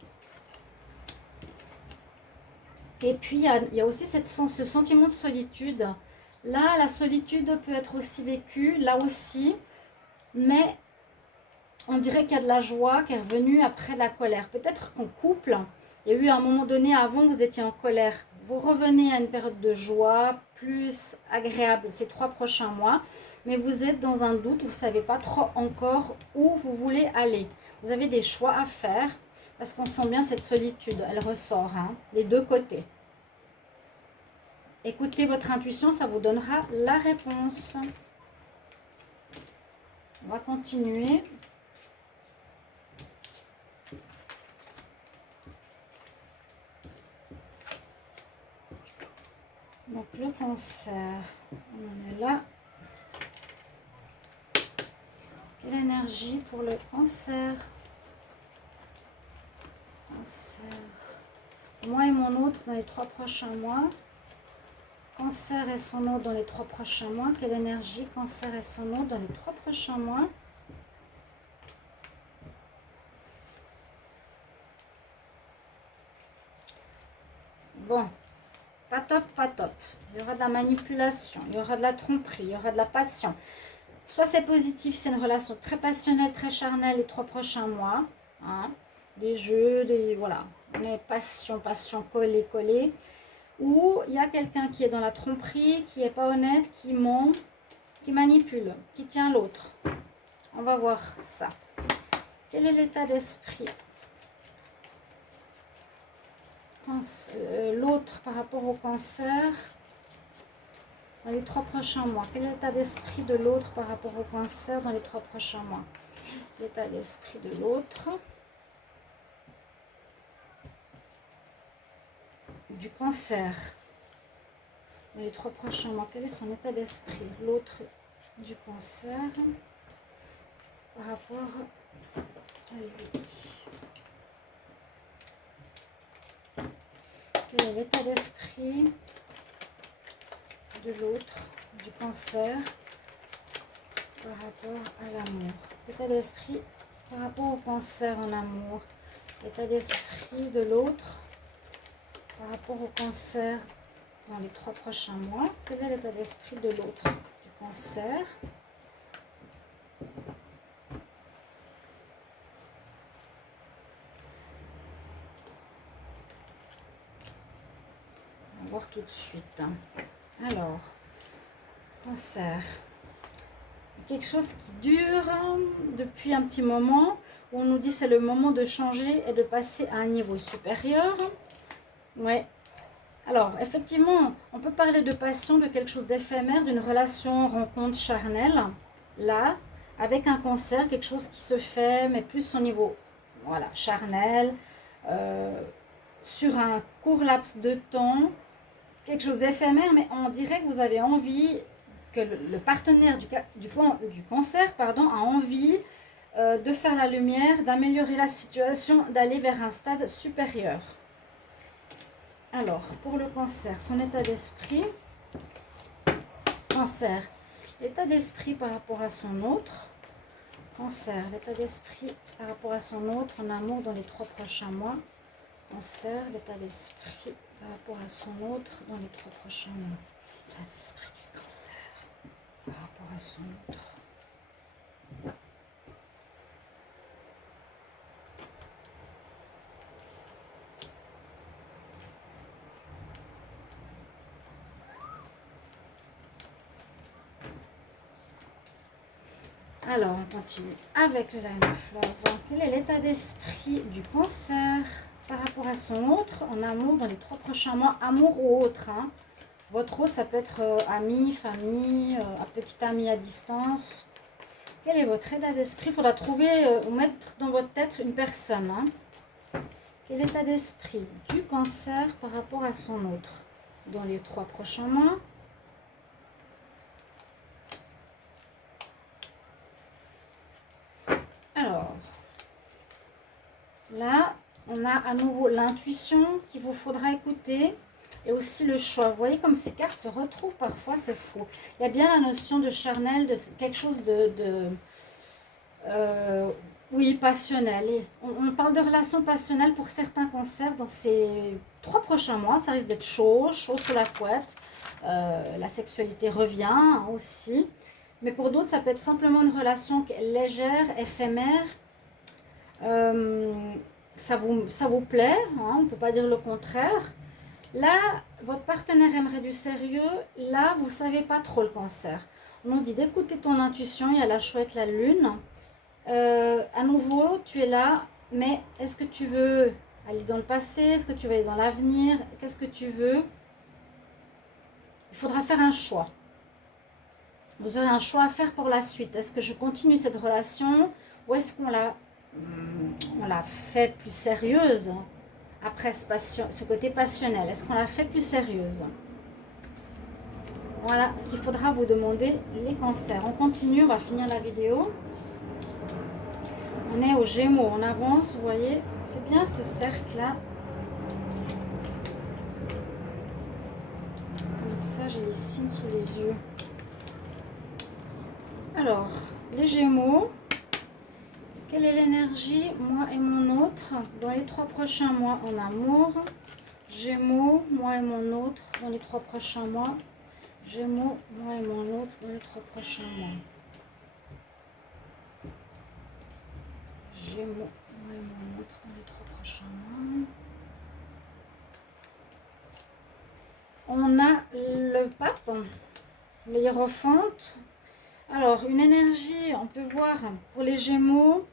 Et puis, il y a aussi ce sentiment de solitude. Là, la solitude peut être aussi vécue, là aussi, mais on dirait qu'il y a de la joie qui est revenue après la colère. Peut-être qu'en couple, il y a eu un moment donné, avant, vous étiez en colère. Vous revenez à une période de joie plus agréable ces 3 prochains mois, mais vous êtes dans un doute, vous ne savez pas trop encore où vous voulez aller. Vous avez des choix à faire, parce qu'on sent bien cette solitude, elle ressort, des deux côtés. Écoutez votre intuition, ça vous donnera la réponse. On va continuer. Donc le cancer, on en est là. Quelle énergie pour le cancer? Cancer. Moi et mon autre dans les 3 prochains mois. Cancer et son autre dans les 3 prochains mois. Quelle énergie? Cancer et son autre dans les 3 prochains mois. Bon, pas top, pas top. Il y aura de la manipulation, il y aura de la tromperie, il y aura de la passion. Soit c'est positif, c'est une relation très passionnelle, très charnelle les 3 prochains mois. Des jeux, voilà. On est passion, passion, collé, collé. Ou il y a quelqu'un qui est dans la tromperie, qui n'est pas honnête, qui ment, qui manipule, qui tient l'autre. On va voir ça. Quel est l'état d'esprit? L'autre par rapport au cancer dans les 3 prochains mois? Quel est l'état d'esprit de l'autre par rapport au Cancer dans les 3 prochains mois? L'état d'esprit de l'autre. Du Cancer dans les 3 prochains mois. Quel est son état d'esprit? L'autre du Cancer par rapport à lui. Quel est l'état d'esprit de l'autre du Cancer par rapport à l'amour? L'état d'esprit par rapport au Cancer en amour. L'état d'esprit de l'autre par rapport au Cancer dans les 3 prochains mois. Quel est l'état d'esprit de l'autre du Cancer? On va voir tout de suite. Alors, Cancer. Quelque chose qui dure depuis un petit moment. Où on nous dit c'est le moment de changer et de passer à un niveau supérieur. Ouais. Alors, effectivement, on peut parler de passion, de quelque chose d'éphémère, d'une relation, rencontre charnelle. Là, avec un Cancer, quelque chose qui se fait, mais plus au niveau, voilà, charnel, sur un court laps de temps, quelque chose d'éphémère, mais on dirait que vous avez envie, que le partenaire du Cancer, pardon, a envie de faire la lumière, d'améliorer la situation, d'aller vers un stade supérieur. Alors, pour le Cancer, son état d'esprit. Cancer, l'état d'esprit par rapport à son autre. Cancer, l'état d'esprit par rapport à son autre en amour dans les 3 prochains mois. Cancer, l'état d'esprit par rapport à son autre dans les 3 prochains mois. L'état d'esprit du Cancer par rapport à son autre. Alors, on continue avec le Line of Love. Quel est l'état d'esprit du Cancer par rapport à son autre en amour dans les 3 prochains mois? Amour ou autre, hein. Votre autre, ça peut être ami, famille, un petit ami à distance. Quel est votre état d'esprit? Il faudra trouver ou mettre dans votre tête une personne. Hein. Quel est l'état d'esprit du Cancer par rapport à son autre dans les 3 prochains mois? Alors, là, on a à nouveau l'intuition qu'il vous faudra écouter et aussi le choix. Vous voyez comme ces cartes se retrouvent parfois, c'est fou. Il y a bien la notion de charnel, de quelque chose oui, passionnel. Et on parle de relations passionnelles pour certains Cancers dans ces 3 prochains mois. Ça risque d'être chaud, chaud sur la couette. La sexualité revient aussi. Mais pour d'autres, ça peut être simplement une relation légère, éphémère. Ça vous plaît, hein, on ne peut pas dire le contraire. Là, votre partenaire aimerait du sérieux. Là, vous ne savez pas trop le Cancer. On nous dit d'écouter ton intuition. Il y a la chouette, la lune. À nouveau, tu es là. Mais est-ce que tu veux aller dans le passé? Est-ce que tu veux aller dans l'avenir? Qu'est-ce que tu veux? Il faudra faire un choix. Vous aurez un choix à faire pour la suite. Est-ce que je continue cette relation ou est-ce qu'on la fait plus sérieuse après ce côté passionnel? Est-ce qu'on la fait plus sérieuse? Voilà ce qu'il faudra vous demander, les Cancers. On continue, on va finir la vidéo. On est aux Gémeaux, on avance, vous voyez. C'est bien ce cercle-là. Comme ça, j'ai les signes sous les yeux. Alors, les Gémeaux, quelle est l'énergie, moi et mon autre, dans les 3 prochains mois en amour? Gémeaux, moi et mon autre, dans les 3 prochains mois. Gémeaux, moi et mon autre, dans les 3 prochains mois. Gémeaux, moi et mon autre, dans les 3 prochains mois. On a le pape, le hiérophante. Alors, une énergie, on peut voir pour les Gémeaux.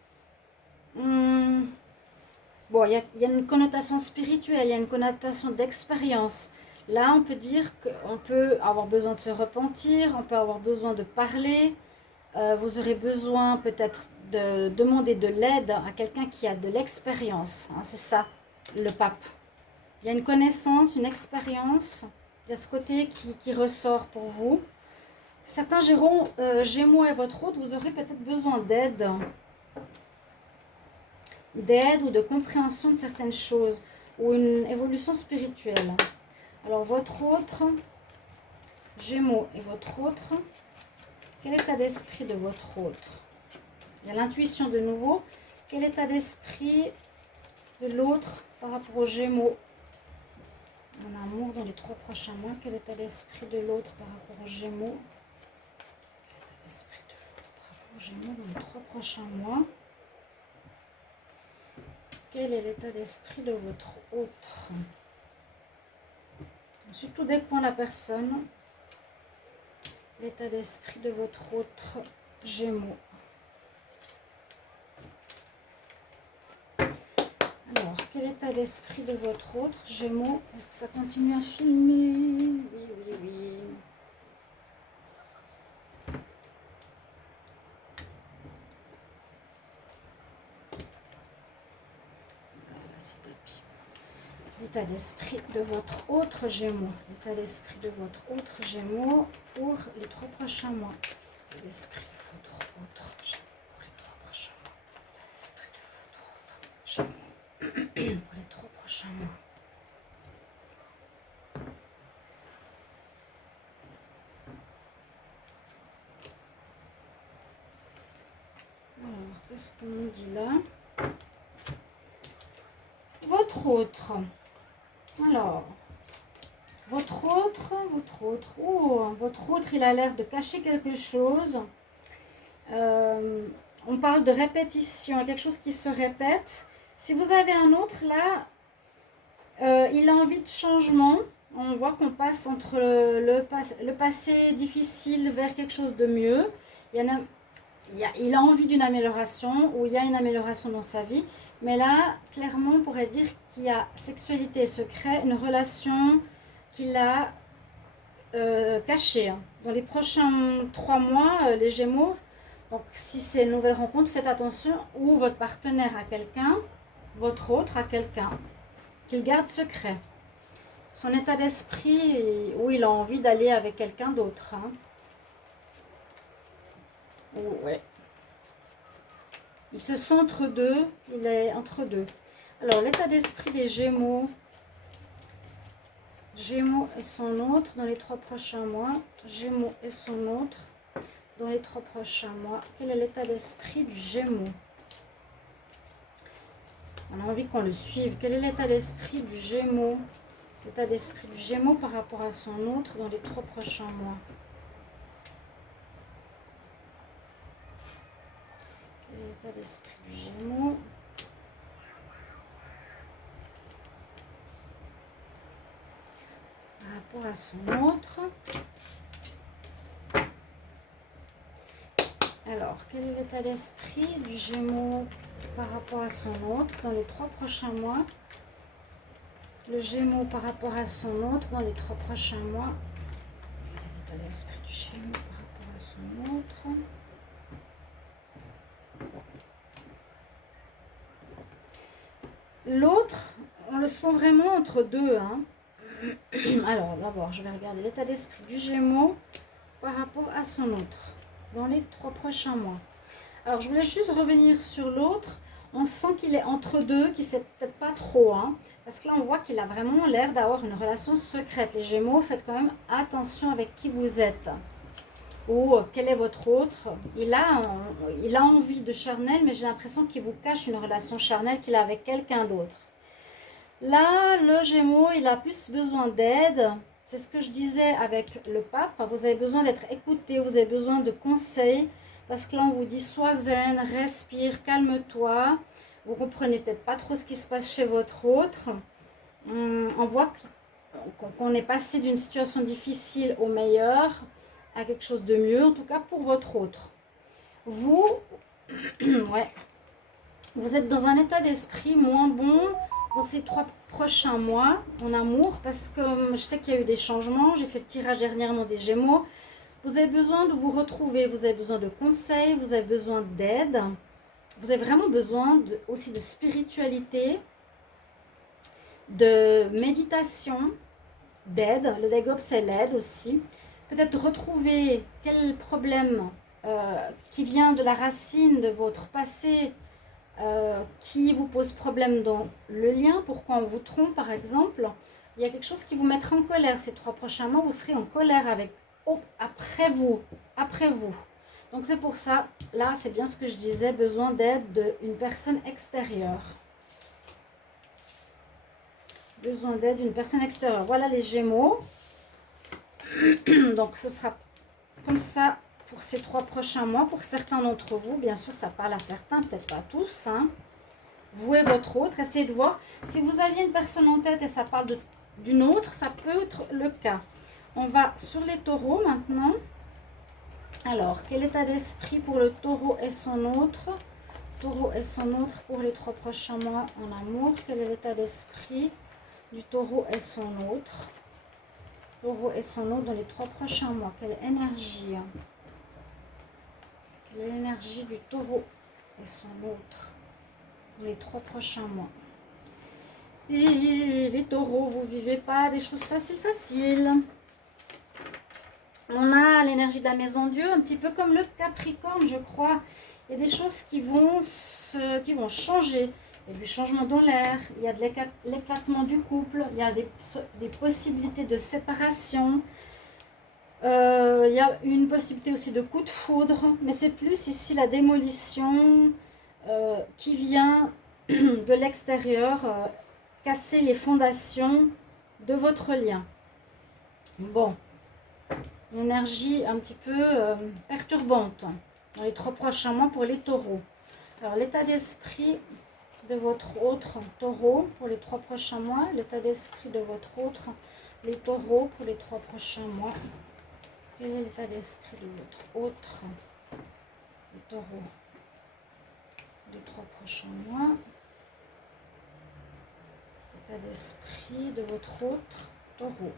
Bon, il y a une connotation spirituelle, il y a une connotation d'expérience. Là, on peut dire qu'on peut avoir besoin de se repentir, on peut avoir besoin de parler. Vous aurez besoin peut-être de demander de l'aide à quelqu'un qui a de l'expérience. Hein, c'est ça, le pape. Il y a une connaissance, une expérience. Il y a ce côté qui ressort pour vous. Certains Gémeaux et votre hôte, vous aurez peut-être besoin d'aide. D'aide ou de compréhension de certaines choses. Ou une évolution spirituelle. Alors, votre autre, Gémeaux et votre autre, quel état d'esprit de votre autre? Il y a l'intuition de nouveau. Quel état d'esprit de l'autre par rapport aux Gémeaux? En amour dans les 3 prochains mois. Quel état d'esprit de l'autre par rapport aux Gémeaux? Quel état d'esprit de l'autre par rapport aux Gémeaux dans les 3 prochains mois? Quel est l'état d'esprit de votre autre? Ensuite, tout dépend de la personne. L'état d'esprit de votre autre Gémeaux. Alors, quel état d'esprit de votre autre Gémeaux? Est-ce que ça continue à filmer? Oui, oui, oui. Voilà, c'est tapis. L'état d'esprit de votre autre Gémeaux. L'état d'esprit de votre autre Gémeaux pour les 3 prochains mois. L'état d'esprit de votre autre Gémeaux pour les 3 prochains mois. L'esprit de votre autre Gémeaux pour les 3 prochains mois. Alors, qu'est-ce qu'on nous dit là? Votre autre. Alors, votre autre, oh, votre autre, il a l'air de cacher quelque chose. On parle de répétition, quelque chose qui se répète. Si vous avez un autre là, il a envie de changement. On voit qu'on passe entre le passé difficile vers quelque chose de mieux. Il a envie d'une amélioration ou il y a une amélioration dans sa vie. Mais là, clairement, on pourrait dire qu'il y a sexualité et secret, une relation qu'il a cachée. Dans les prochains 3 mois, les Gémeaux, donc si c'est une nouvelle rencontre, faites attention, ou votre partenaire à quelqu'un, votre autre à quelqu'un, qu'il garde secret. Son état d'esprit, où il a envie d'aller avec quelqu'un d'autre. Hein. Ouais. Il se sent entre deux, il est entre deux. Alors, l'état d'esprit des Gémeaux. Gémeaux et son autre dans les 3 prochains mois. Gémeaux et son autre dans les 3 prochains mois. Quel est l'état d'esprit du Gémeaux? On a envie qu'on le suive. Quel est l'état d'esprit du Gémeaux? L'état d'esprit du Gémeaux par rapport à son autre dans les 3 prochains mois. Quel est l'état d'esprit du Gémeaux? Par rapport à son autre. Alors, quel est l'état d'esprit du Gémeaux par rapport à son autre dans les 3 prochains mois? Le Gémeaux par rapport à son autre dans les 3 prochains mois. Quel est l'état d'esprit du Gémeaux par rapport à son autre? L'autre, on le sent vraiment entre deux. Hein. Alors, d'abord, je vais regarder l'état d'esprit du Gémeaux par rapport à son autre dans les 3 prochains mois. Alors, je voulais juste revenir sur l'autre. On sent qu'il est entre deux, qu'il ne sait peut-être pas trop. Hein, parce que là, on voit qu'il a vraiment l'air d'avoir une relation secrète. Les Gémeaux, faites quand même attention avec qui vous êtes. Ou quel est votre autre? Il a envie de charnel, mais j'ai l'impression qu'il vous cache une relation charnelle qu'il a avec quelqu'un d'autre. Là, le Gémeaux, il a plus besoin d'aide. C'est ce que je disais avec le pape. Vous avez besoin d'être écouté, vous avez besoin de conseils. Parce que là, on vous dit, sois zen, respire, calme-toi. Vous comprenez peut-être pas trop ce qui se passe chez votre autre. On voit qu'on est passé d'une situation difficile au meilleur, à quelque chose de mieux, en tout cas pour votre autre. Vous, ouais, vous êtes dans un état d'esprit moins bon, dans ces 3 prochains mois en amour, parce que je sais qu'il y a eu des changements. J'ai fait le tirage dernièrement des Gémeaux. Vous avez besoin de vous retrouver, vous avez besoin de conseils, vous avez besoin d'aide. Vous avez vraiment besoin aussi de spiritualité, de méditation, d'aide. Le Dagob, c'est l'aide aussi. Peut-être retrouver quel problème qui vient de la racine de votre passé, qui vous pose problème dans le lien, pourquoi on vous trompe par exemple. Il y a quelque chose qui vous mettra en colère ces 3 prochains mois, vous serez en colère avec après vous. Donc c'est pour ça, là c'est bien ce que je disais, besoin d'aide d'une personne extérieure. Besoin d'aide d'une personne extérieure. Voilà les Gémeaux. Donc ce sera comme ça pour ces 3 prochains mois. Pour certains d'entre vous, bien sûr ça parle à certains, peut-être pas tous. Hein. Vous et votre autre, essayez de voir. Si vous aviez une personne en tête et ça parle d'une autre, ça peut être le cas. On va sur les taureaux maintenant. Alors, quel état d'esprit pour le taureau et son autre? Taureau et son autre pour les 3 prochains mois en amour. Quel est l'état d'esprit du taureau et son autre? Taureau et son autre dans les 3 prochains mois. Quelle énergie? Quelle est l'énergie du taureau et son autre dans les 3 prochains mois? Et les taureaux, vous ne vivez pas des choses faciles. On a l'énergie de la maison Dieu, un petit peu comme le Capricorne, je crois. Il y a des choses qui vont changer. Il y a du changement dans l'air, il y a de l'éclatement du couple, il y a des possibilités de séparation. Il y a une possibilité aussi de coup de foudre, mais c'est plus ici la démolition qui vient de l'extérieur, casser les fondations de votre lien. Bon. Une énergie un petit peu perturbante dans les 3 prochains mois pour les taureaux. Alors, l'état d'esprit de votre autre taureau pour les 3 prochains mois. L'état d'esprit de votre autre, les taureaux pour les 3 prochains mois. Quel est l'état d'esprit de votre autre, les taureaux, pour les 3 prochains mois. L'état d'esprit de votre autre taureau.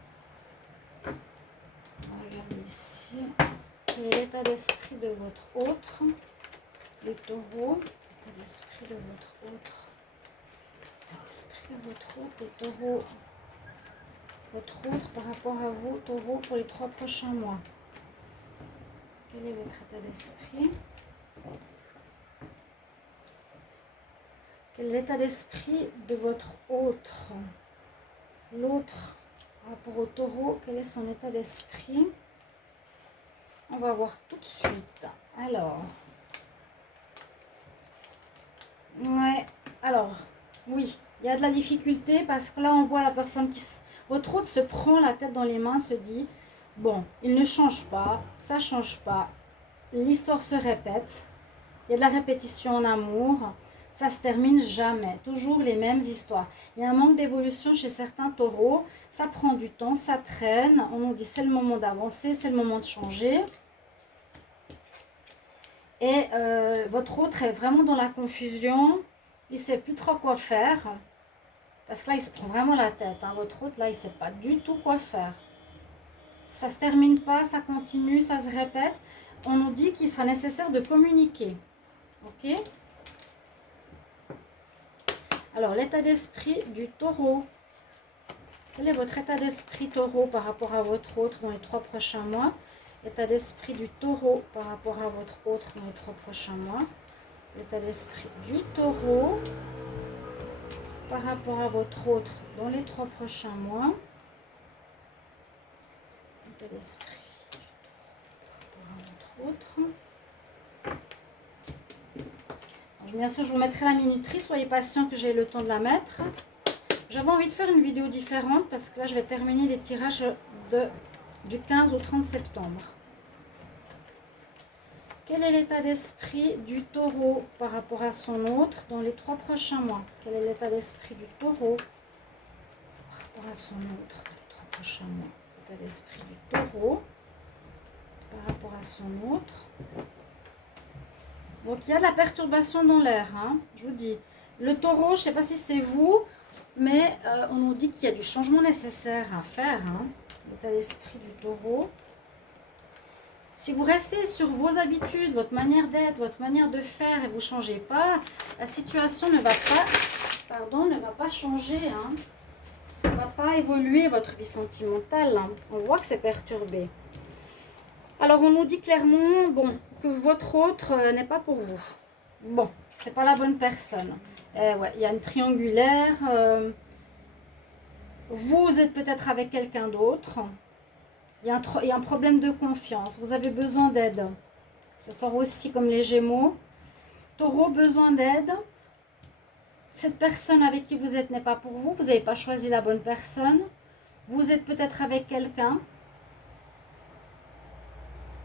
On va regarder ici. Quel est l'état d'esprit de votre autre, les taureaux. L'état d'esprit de votre autre. L'état d'esprit de votre autre, les taureaux. Votre autre par rapport à vous, taureau, pour les 3 prochains mois. Quel est votre état d'esprit? Quel est l'état d'esprit de votre autre? L'autre. Par rapport au taureau, quel est son état d'esprit? On va voir tout de suite. Alors. Ouais. Alors, oui. Il y a de la difficulté parce que là, on voit la personne qui... Votre autre se prend la tête dans les mains, se dit, bon, il ne change pas, ça ne change pas. L'histoire se répète. Il y a de la répétition en amour. Ça se termine jamais, toujours les mêmes histoires. Il y a un manque d'évolution chez certains taureaux, ça prend du temps, ça traîne. On nous dit c'est le moment d'avancer, c'est le moment de changer. Et votre autre est vraiment dans la confusion, il ne sait plus trop quoi faire. Parce que là, il se prend vraiment la tête. Hein. Votre autre, là, il ne sait pas du tout quoi faire. Ça ne se termine pas, ça continue, ça se répète. On nous dit qu'il sera nécessaire de communiquer. Ok ? Alors, l'état d'esprit du taureau. Quel est votre état d'esprit taureau par rapport à votre autre dans les 3 prochains mois? L'état d'esprit du taureau par rapport à votre autre dans les 3 prochains mois. L'état d'esprit du taureau par rapport à votre autre dans les 3 prochains mois. L'état d'esprit du taureau par rapport à votre autre. Bien sûr, je vous mettrai la minuterie. Soyez patient que j'ai le temps de la mettre. J'avais envie de faire une vidéo différente parce que là, je vais terminer les tirages du 15 au 30 septembre. Quel est l'état d'esprit du taureau par rapport à son autre dans les 3 prochains mois? Quel est l'état d'esprit du taureau par rapport à son autre dans les 3 prochains mois? L'état d'esprit du taureau par rapport à son autre. Donc, il y a de la perturbation dans l'air, hein, je vous dis. Le taureau, je ne sais pas si c'est vous Mais on nous dit qu'il y a du changement nécessaire à faire, hein, l'état d'esprit du taureau. Si vous restez sur vos habitudes, votre manière d'être, votre manière de faire et vous ne changez pas, la situation ne va pas changer. Hein. Ça ne va pas évoluer votre vie sentimentale. Hein. On voit que c'est perturbé. Alors on nous dit clairement que votre autre n'est pas pour vous. Bon, c'est pas la bonne personne. Ouais, il y a une triangulaire. Vous êtes peut-être avec quelqu'un d'autre. Il y a un problème de confiance. Vous avez besoin d'aide. Ça sort aussi comme les Gémeaux. Taureau, besoin d'aide. Cette personne avec qui vous êtes n'est pas pour vous. Vous n'avez pas choisi la bonne personne. Vous êtes peut-être avec quelqu'un.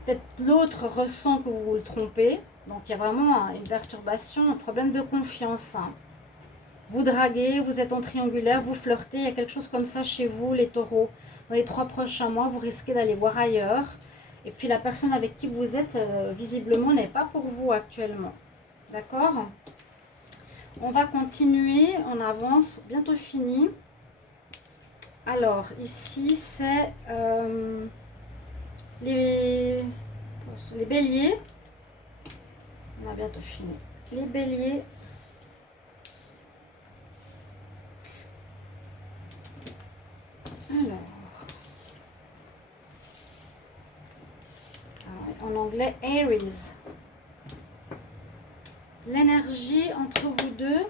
Peut-être l'autre ressent que vous le trompez. Donc, il y a vraiment une perturbation, un problème de confiance. Vous draguez, vous êtes en triangulaire, vous flirtez. Il y a quelque chose comme ça chez vous, les taureaux. Dans les 3 prochains mois, vous risquez d'aller voir ailleurs. Et puis, la personne avec qui vous êtes, visiblement, n'est pas pour vous actuellement. D'accord ? On va continuer, on avance, bientôt fini. Alors, ici, c'est les béliers. On a bientôt fini. Les béliers. Alors. En anglais, Aries. L'énergie entre vous deux.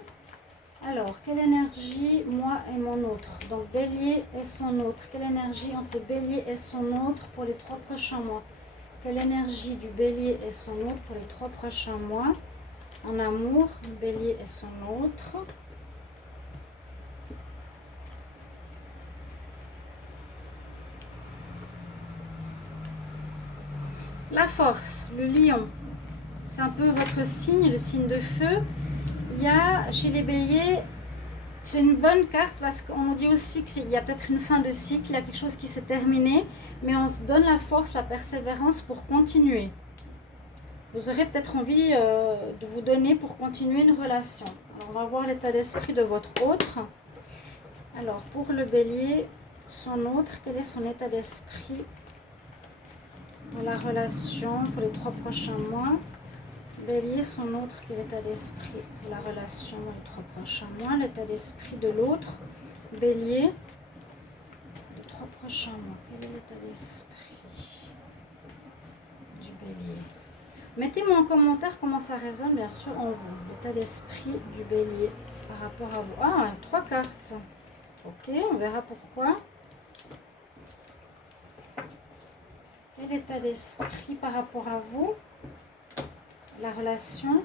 Alors, quelle énergie, moi et mon autre? Donc, bélier et son autre. Quelle énergie entre bélier et son autre pour les 3 prochains mois? Quelle énergie du bélier et son autre pour les 3 prochains mois? En amour, bélier et son autre. La force, le lion. C'est un peu votre signe, le signe de feu. Il y a chez les béliers, c'est une bonne carte parce qu'on nous dit aussi qu'il y a peut-être une fin de cycle, il y a quelque chose qui s'est terminé, mais on se donne la force, la persévérance pour continuer. Vous aurez peut-être envie de vous donner pour continuer une relation. Alors, on va voir l'état d'esprit de votre autre. Alors, pour le bélier, son autre, quel est son état d'esprit dans la relation pour les 3 prochains mois? Bélier, son autre, quel état d'esprit pour la relation dans les 3 prochains mois? L'état d'esprit de l'autre, bélier, les 3 prochains mois. Quel est l'état d'esprit du bélier? Mettez-moi en commentaire comment ça résonne, bien sûr, en vous. L'état d'esprit du bélier par rapport à vous. Ah, 3 cartes. Ok, on verra pourquoi. Quel état d'esprit par rapport à vous? La relation.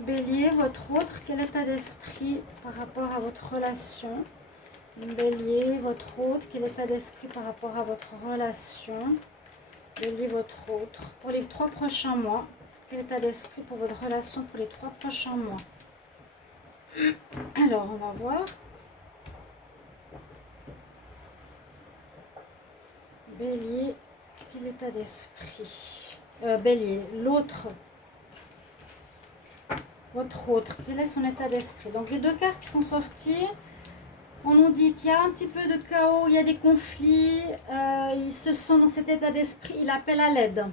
Bélier, votre autre, quel état d'esprit par rapport à votre relation? Bélier, votre autre, quel état d'esprit par rapport à votre relation? Bélier, votre autre, pour les 3 prochains mois, quel état d'esprit pour votre relation pour les 3 prochains mois? Alors, on va voir. Bélier, quel état d'esprit? Bélier, l'autre, votre autre, quel est son état d'esprit? Donc, les 2 cartes qui sont sorties. On nous dit qu'il y a un petit peu de chaos, il y a des conflits, ils se sont dans cet état d'esprit, il appelle à l'aide.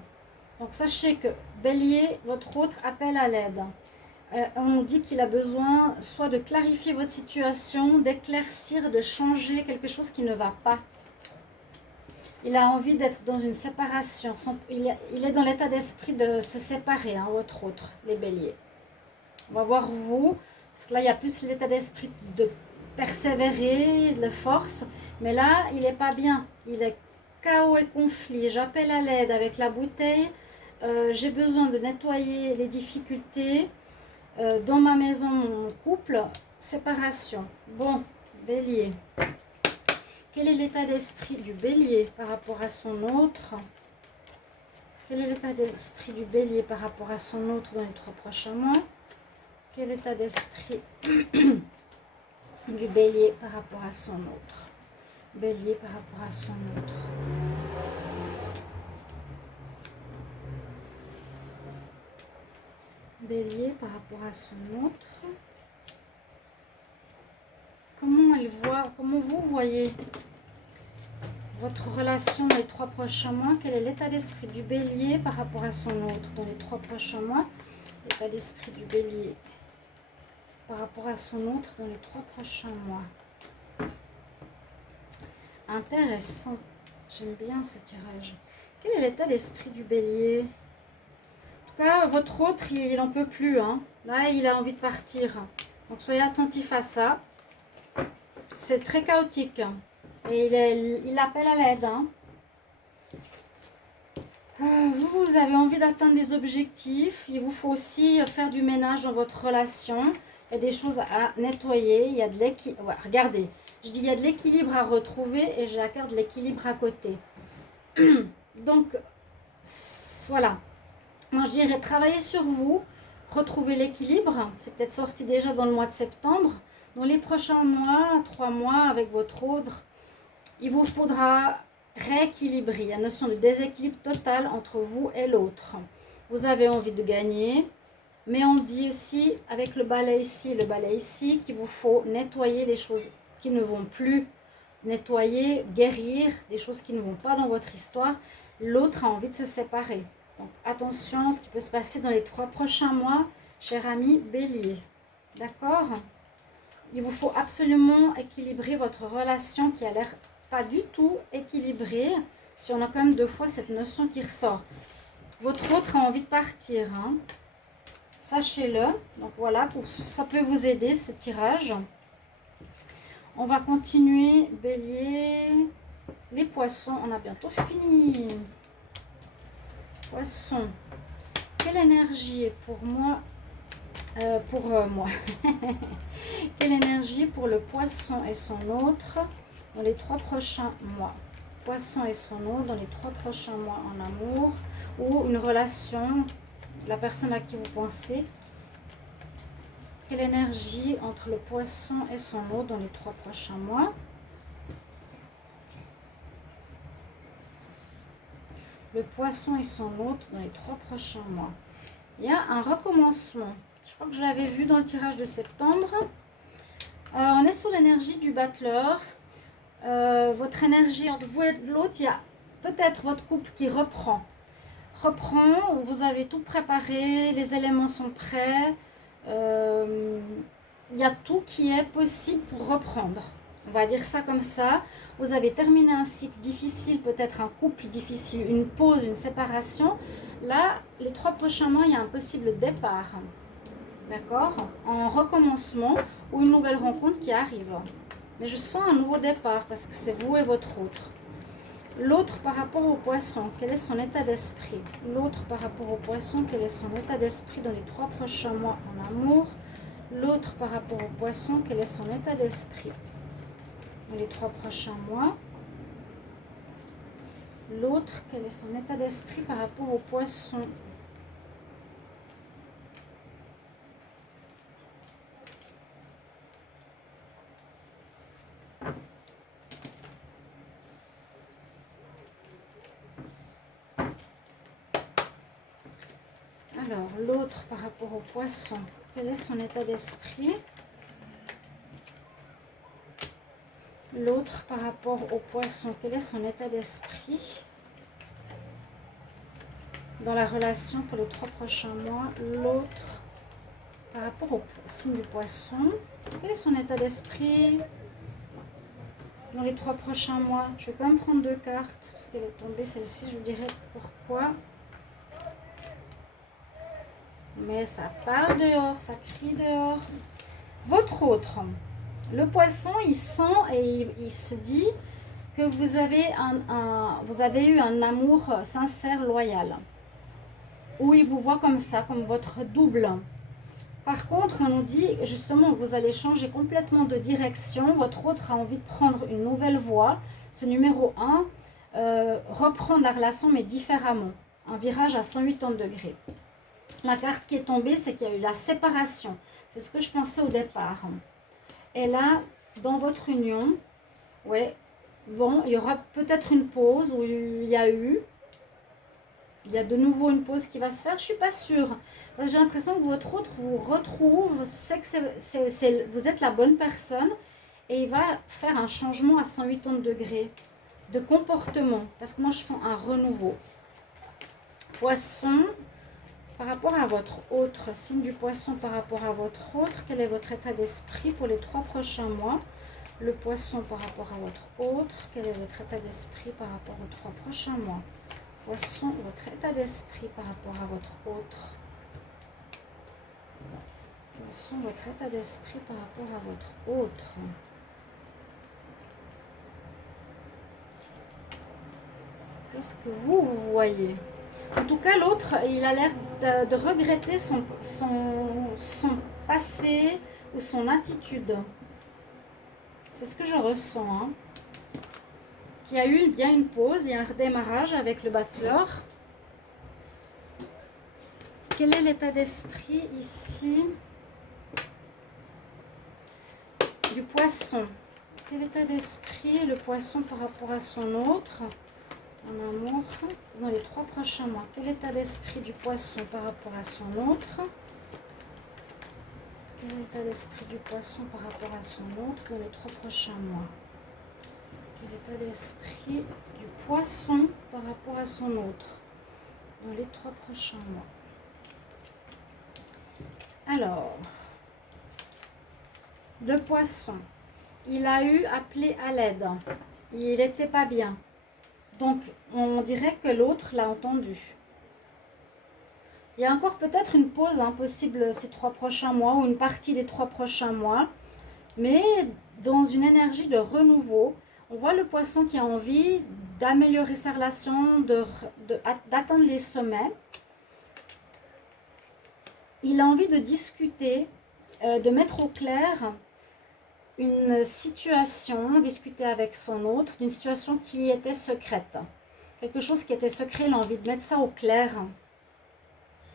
Donc sachez que Bélier, votre autre, appelle à l'aide. On nous dit qu'il a besoin soit de clarifier votre situation, d'éclaircir, de changer quelque chose qui ne va pas. Il a envie d'être dans une séparation, il est dans l'état d'esprit de se séparer, hein, votre autre, les Béliers. On va voir vous, parce que là il y a plus l'état d'esprit de persévérer, de force, mais là il n'est pas bien, il est chaos et conflit. J'appelle à l'aide avec la bouteille, j'ai besoin de nettoyer les difficultés dans ma maison, mon couple, séparation. Bon, Bélier, quel est l'état d'esprit du Bélier par rapport à son autre? Quel est l'état d'esprit du Bélier par rapport à son autre dans les 3 prochains mois? Quel est l'état d'esprit du Bélier par rapport à son autre? Bélier par rapport à son autre. Bélier par rapport à son autre. Comment elle voit, comment vous voyez votre relation dans les 3 prochains mois? Quel est l'état d'esprit du Bélier par rapport à son autre dans les 3 prochains mois? L'état d'esprit du Bélier par rapport à son autre dans les 3 prochains mois. Intéressant. J'aime bien ce tirage. Quel est l'état d'esprit du Bélier? En tout cas, votre autre, il n'en peut plus. Hein. Là, il a envie de partir. Donc, soyez attentifs à ça. C'est très chaotique. Et il appelle à l'aide. Hein. Vous avez envie d'atteindre des objectifs. Il vous faut aussi faire du ménage dans votre relation. Il y a des choses à nettoyer. Il y a de l'équilibre. Ouais, regardez, je dis il y a de l'équilibre à retrouver et j'ai la carte de l'équilibre à côté. Donc, voilà. Moi, je dirais travailler sur vous, retrouver l'équilibre. C'est peut-être sorti déjà dans le mois de septembre. Dans les prochains mois, 3 mois avec votre autre, il vous faudra rééquilibrer. Il y a une notion de déséquilibre total entre vous et l'autre. Vous avez envie de gagner, mais on dit aussi avec le balai ici, qu'il vous faut nettoyer les choses qui ne vont plus, nettoyer, guérir des choses qui ne vont pas dans votre histoire. L'autre a envie de se séparer. Donc attention, ce qui peut se passer dans les 3 prochains mois, cher ami Bélier. D'accord? Il vous faut absolument équilibrer votre relation qui a l'air pas du tout équilibrée. Si on a quand même 2 fois cette notion qui ressort. Votre autre a envie de partir. Hein. Sachez-le. Donc voilà, ça peut vous aider ce tirage. On va continuer. Bélier. Les poissons, on a bientôt fini. Poisson. Quelle énergie est pour moi? Moi. Quelle énergie pour le poisson et son autre dans les 3 prochains mois? Poisson et son autre dans les 3 prochains mois en amour ou une relation, la personne à qui vous pensez. Quelle énergie entre le poisson et son autre dans les 3 prochains mois? Le poisson et son autre dans les 3 prochains mois. Il y a un recommencement. Je crois que je l'avais vu dans le tirage de septembre. On est sur l'énergie du battleur. Votre énergie entre vous et l'autre, il y a peut-être votre couple qui reprend. Vous avez tout préparé, les éléments sont prêts. Il y a tout qui est possible pour reprendre. On va dire ça comme ça. Vous avez terminé un cycle difficile, peut-être un couple difficile, une pause, une séparation. Là, les 3 prochains mois, il y a un possible départ. D'accord? En recommencement ou une nouvelle rencontre qui arrive. Mais je sens un nouveau départ parce que c'est vous et votre autre. L'autre par rapport au poisson, quel est son état d'esprit? L'autre par rapport au poisson, quel est son état d'esprit dans les 3 prochains mois en amour? L'autre par rapport au poisson, quel est son état d'esprit dans les 3 prochains mois? L'autre, quel est son état d'esprit par rapport au poisson? Alors, l'autre par rapport au poisson, quel est son état d'esprit? L'autre par rapport au poisson, quel est son état d'esprit dans la relation pour les 3 prochains mois? L'autre par rapport au signe du poisson, quel est son état d'esprit dans les 3 prochains mois? Je vais quand même prendre 2 cartes parce qu'elle est tombée celle-ci, je vous dirai pourquoi. Mais ça part dehors, ça crie dehors. Votre autre, le poisson, il sent et il se dit que vous avez eu un amour sincère, loyal. Ou il vous voit comme ça, comme votre double. Par contre, on nous dit justement que vous allez changer complètement de direction. Votre autre a envie de prendre une nouvelle voie. Ce numéro 1, reprendre la relation mais différemment. Un virage à 180 degrés. La carte qui est tombée, c'est qu'il y a eu la séparation. C'est ce que je pensais au départ. Et là, dans votre union, ouais, bon, il y aura peut-être une pause où il y a eu. Il y a de nouveau une pause qui va se faire. Je ne suis pas sûre. J'ai l'impression que votre autre vous retrouve, sait que vous êtes la bonne personne et il va faire un changement à 180 degrés de comportement. Parce que moi, je sens un renouveau. Poisson, par rapport à votre autre, signe du poisson par rapport à votre autre, quel est votre état d'esprit pour les 3 prochains mois? Le poisson par rapport à votre autre, quel est votre état d'esprit par rapport aux 3 prochains mois? Poisson, votre état d'esprit par rapport à votre autre. Poisson, votre état d'esprit par rapport à votre autre. Qu'est-ce que vous voyez? En tout cas, l'autre, il a l'air de regretter son passé ou son attitude. C'est ce que je ressens. Hein. Qu'il y a eu bien une pause et un redémarrage avec le battleur. Quel est l'état d'esprit ici du poisson? Quel état d'esprit le poisson par rapport à son autre en amour dans les 3 prochains mois? Quel état d'esprit du poisson par rapport à son autre? Quel est l'état d'esprit du poisson par rapport à son autre dans les 3 prochains mois? Quel est l'état d'esprit du poisson par rapport à son autre dans les 3 prochains mois? Alors, le poisson, il a eu appelé à l'aide. Il n'était pas bien. Donc, on dirait que l'autre l'a entendu. Il y a encore peut-être une pause possible ces 3 prochains mois ou une partie des 3 prochains mois. Mais dans une énergie de renouveau, on voit le poisson qui a envie d'améliorer sa relation, d'atteindre les sommets. Il a envie de discuter, de mettre au clair une situation, discuter avec son autre, d'une situation qui était secrète. Quelque chose qui était secret, il a envie de mettre ça au clair.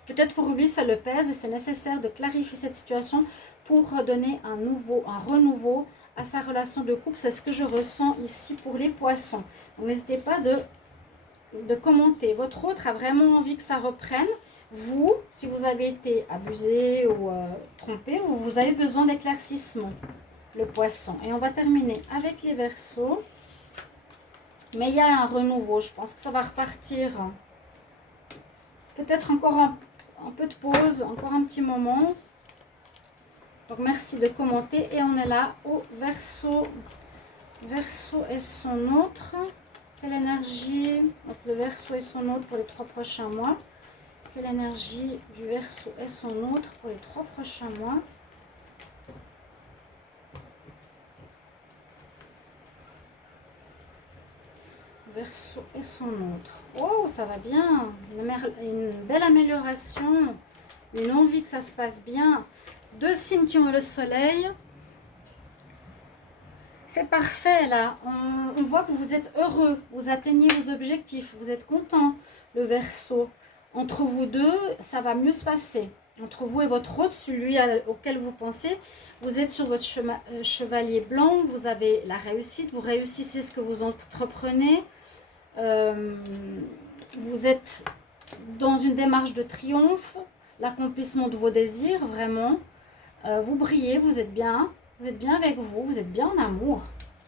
Peut-être pour lui, ça le pèse et c'est nécessaire de clarifier cette situation pour donner un renouveau à sa relation de couple. C'est ce que je ressens ici pour les poissons. Donc n'hésitez pas de commenter. Votre autre a vraiment envie que ça reprenne. Vous, si vous avez été abusé ou trompé, ou vous avez besoin d'éclaircissement, le poisson. Et on va terminer avec les Verseaux. Mais il y a un renouveau, je pense que ça va repartir. Peut-être encore un peu de pause, encore un petit moment. Donc merci de commenter. Et on est là au Verseau. Verseau et son autre. Quelle énergie entre le Verseau et son autre pour les 3 prochains mois? Quelle énergie du Verseau et son autre pour les 3 prochains mois? Verseau et son autre. Oh, ça va bien. Une belle amélioration. Une envie que ça se passe bien. 2 signes qui ont le soleil. C'est parfait là. On voit que vous êtes heureux. Vous atteignez vos objectifs. Vous êtes content, le Verseau. Entre vous deux, ça va mieux se passer. Entre vous et votre autre, celui auquel vous pensez, vous êtes sur votre chevalier blanc, vous avez la réussite, vous réussissez ce que vous entreprenez, vous êtes dans une démarche de triomphe, l'accomplissement de vos désirs, vraiment. Vous brillez, vous êtes bien avec vous, vous êtes bien en amour.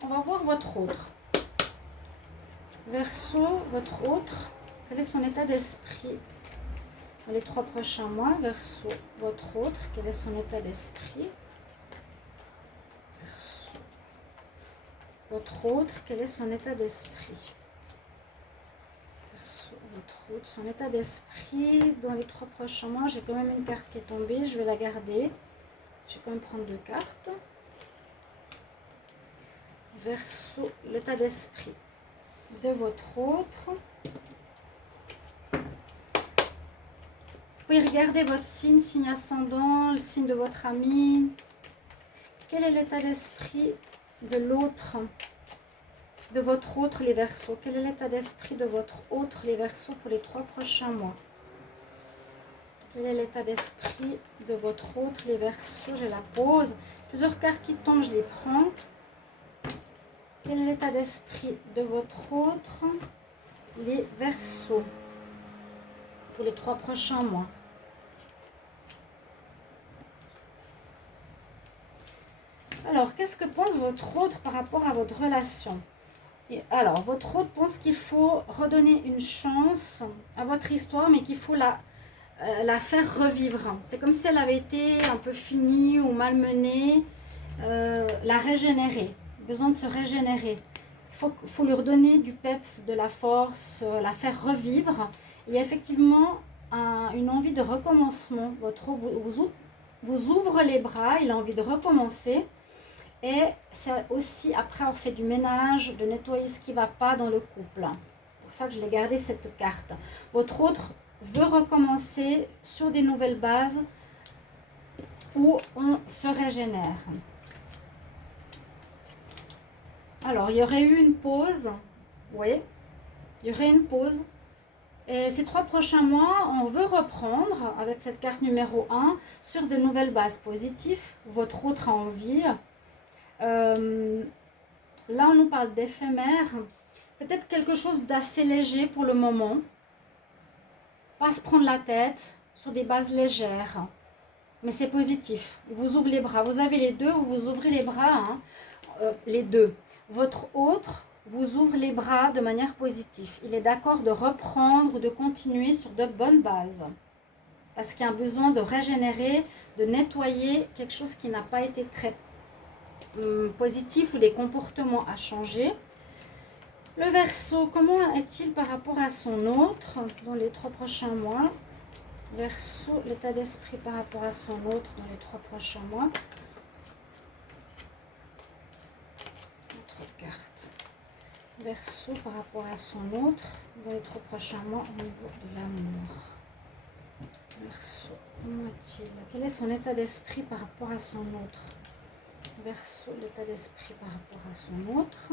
On va voir votre autre. Verseau, votre autre, quel est son état d'esprit dans les 3 prochains mois? Verseau, votre autre, quel est son état d'esprit? Verseau, votre autre, quel est son état d'esprit? Verseau, votre autre, son état d'esprit dans les 3 prochains mois. J'ai quand même une carte qui est tombée, je vais la garder. Je vais quand même prendre 2 cartes. Verseau, l'état d'esprit de votre autre. Vous pouvez regarder votre signe ascendant, le signe de votre ami. Quel est l'état d'esprit de l'autre, de votre autre, les Verseaux? Quel est l'état d'esprit de votre autre, les Verseaux, pour les 3 prochains mois? Quel est l'état d'esprit de votre autre, les Verseaux? J'ai la pause. Plusieurs cartes qui tombent, je les prends. Quel est l'état d'esprit de votre autre, les Verseaux? pour les 3 prochains mois. Alors, qu'est-ce que pense votre autre par rapport à votre relation? Alors, votre autre pense qu'il faut redonner une chance à votre histoire, mais qu'il faut la faire revivre. C'est comme si elle avait été un peu finie ou malmenée, la régénérer, besoin de se régénérer. Il faut lui redonner du peps, de la force, la faire revivre. Il y a effectivement une envie de recommencement. Votre vous ouvre les bras, il a envie de recommencer. Et c'est aussi après avoir fait du ménage, de nettoyer ce qui ne va pas dans le couple. C'est pour ça que je l'ai gardé cette carte. Votre autre veut recommencer sur des nouvelles bases où on se régénère. Alors, il y aurait eu une pause. Oui, il y aurait une pause. Et ces 3 prochains mois, on veut reprendre avec cette carte numéro 1 sur de nouvelles bases positives. Votre autre a envie. Là, on nous parle d'éphémère. Peut-être quelque chose d'assez léger pour le moment. Pas se prendre la tête sur des bases légères. Mais c'est positif. Il vous ouvre les bras. Vous avez les deux, vous vous ouvrez les bras. Hein. Les deux. Votre autre vous ouvre les bras de manière positive. Il est d'accord de reprendre, de continuer sur de bonnes bases. Parce qu'il y a un besoin de régénérer, de nettoyer quelque chose qui n'a pas été très positif ou des comportements à changer. Le Verseau, comment est-il par rapport à son autre dans les 3 prochains mois? Verseau, l'état d'esprit par rapport à son autre dans les 3 prochains mois. Autre carte. Verseau par rapport à son autre dans les 3 prochains mois au niveau de l'amour. Verseau, comment est-il? Quel est son état d'esprit par rapport à son autre? Verseau, l'état d'esprit par rapport à son autre.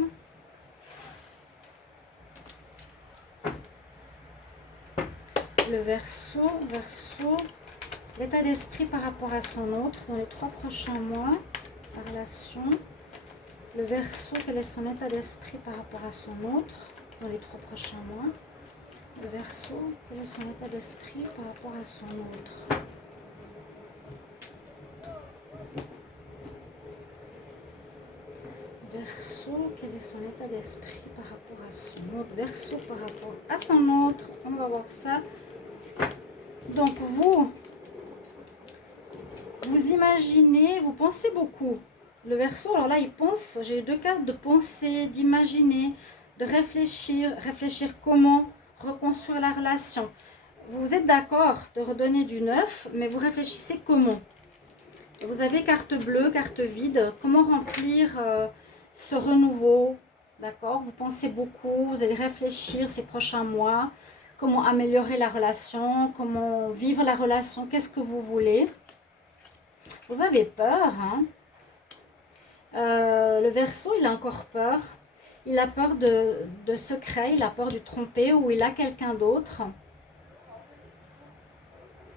Le Verseau, l'état d'esprit par rapport à son autre dans les 3 prochains mois, la relation. Le Verseau, quel est son état d'esprit par rapport à son autre dans les 3 prochains mois. Le Verseau, quel est son état d'esprit par rapport à son autre. Verseau, quel est son état d'esprit par rapport à son autre. Verseau par rapport à son autre, on va voir ça. Donc vous imaginez, vous pensez beaucoup. Le Verseau, alors là il pense, j'ai 2 cartes de penser, d'imaginer, de réfléchir comment reconstruire la relation. Vous êtes d'accord de redonner du neuf, mais vous réfléchissez comment. Vous avez carte bleue, carte vide, comment remplir ce renouveau, d'accord? Vous pensez beaucoup, vous allez réfléchir ces prochains mois, comment améliorer la relation, comment vivre la relation, qu'est-ce que vous voulez. Vous avez peur, hein? Le Verseau, il a encore peur. Il a peur de secret, il a peur du tromper ou il a quelqu'un d'autre.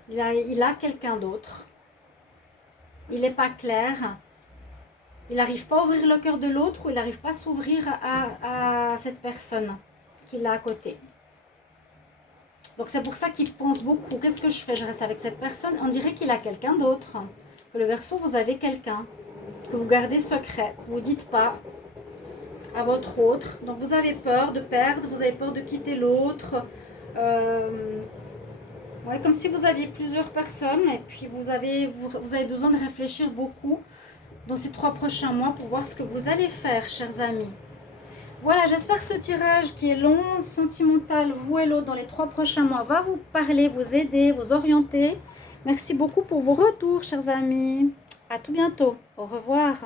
Il a quelqu'un d'autre. Il n'est pas clair. Il n'arrive pas à ouvrir le cœur de l'autre ou il n'arrive pas à s'ouvrir à cette personne qu'il a à côté. Donc c'est pour ça qu'il pense beaucoup. Qu'est-ce que je fais? Je reste avec cette personne. On dirait qu'il a quelqu'un d'autre. Que le Verseau, vous avez quelqu'un que vous gardez secret. Vous ne dites pas à votre autre. Donc vous avez peur de perdre, vous avez peur de quitter l'autre. Ouais, comme si vous aviez plusieurs personnes et puis vous avez besoin de réfléchir beaucoup dans ces 3 prochains mois pour voir ce que vous allez faire, chers amis. Voilà, j'espère que ce tirage qui est long, sentimental, vous et l'autre dans les 3 prochains mois va vous parler, vous aider, vous orienter. Merci beaucoup pour vos retours, chers amis. À tout bientôt. Au revoir.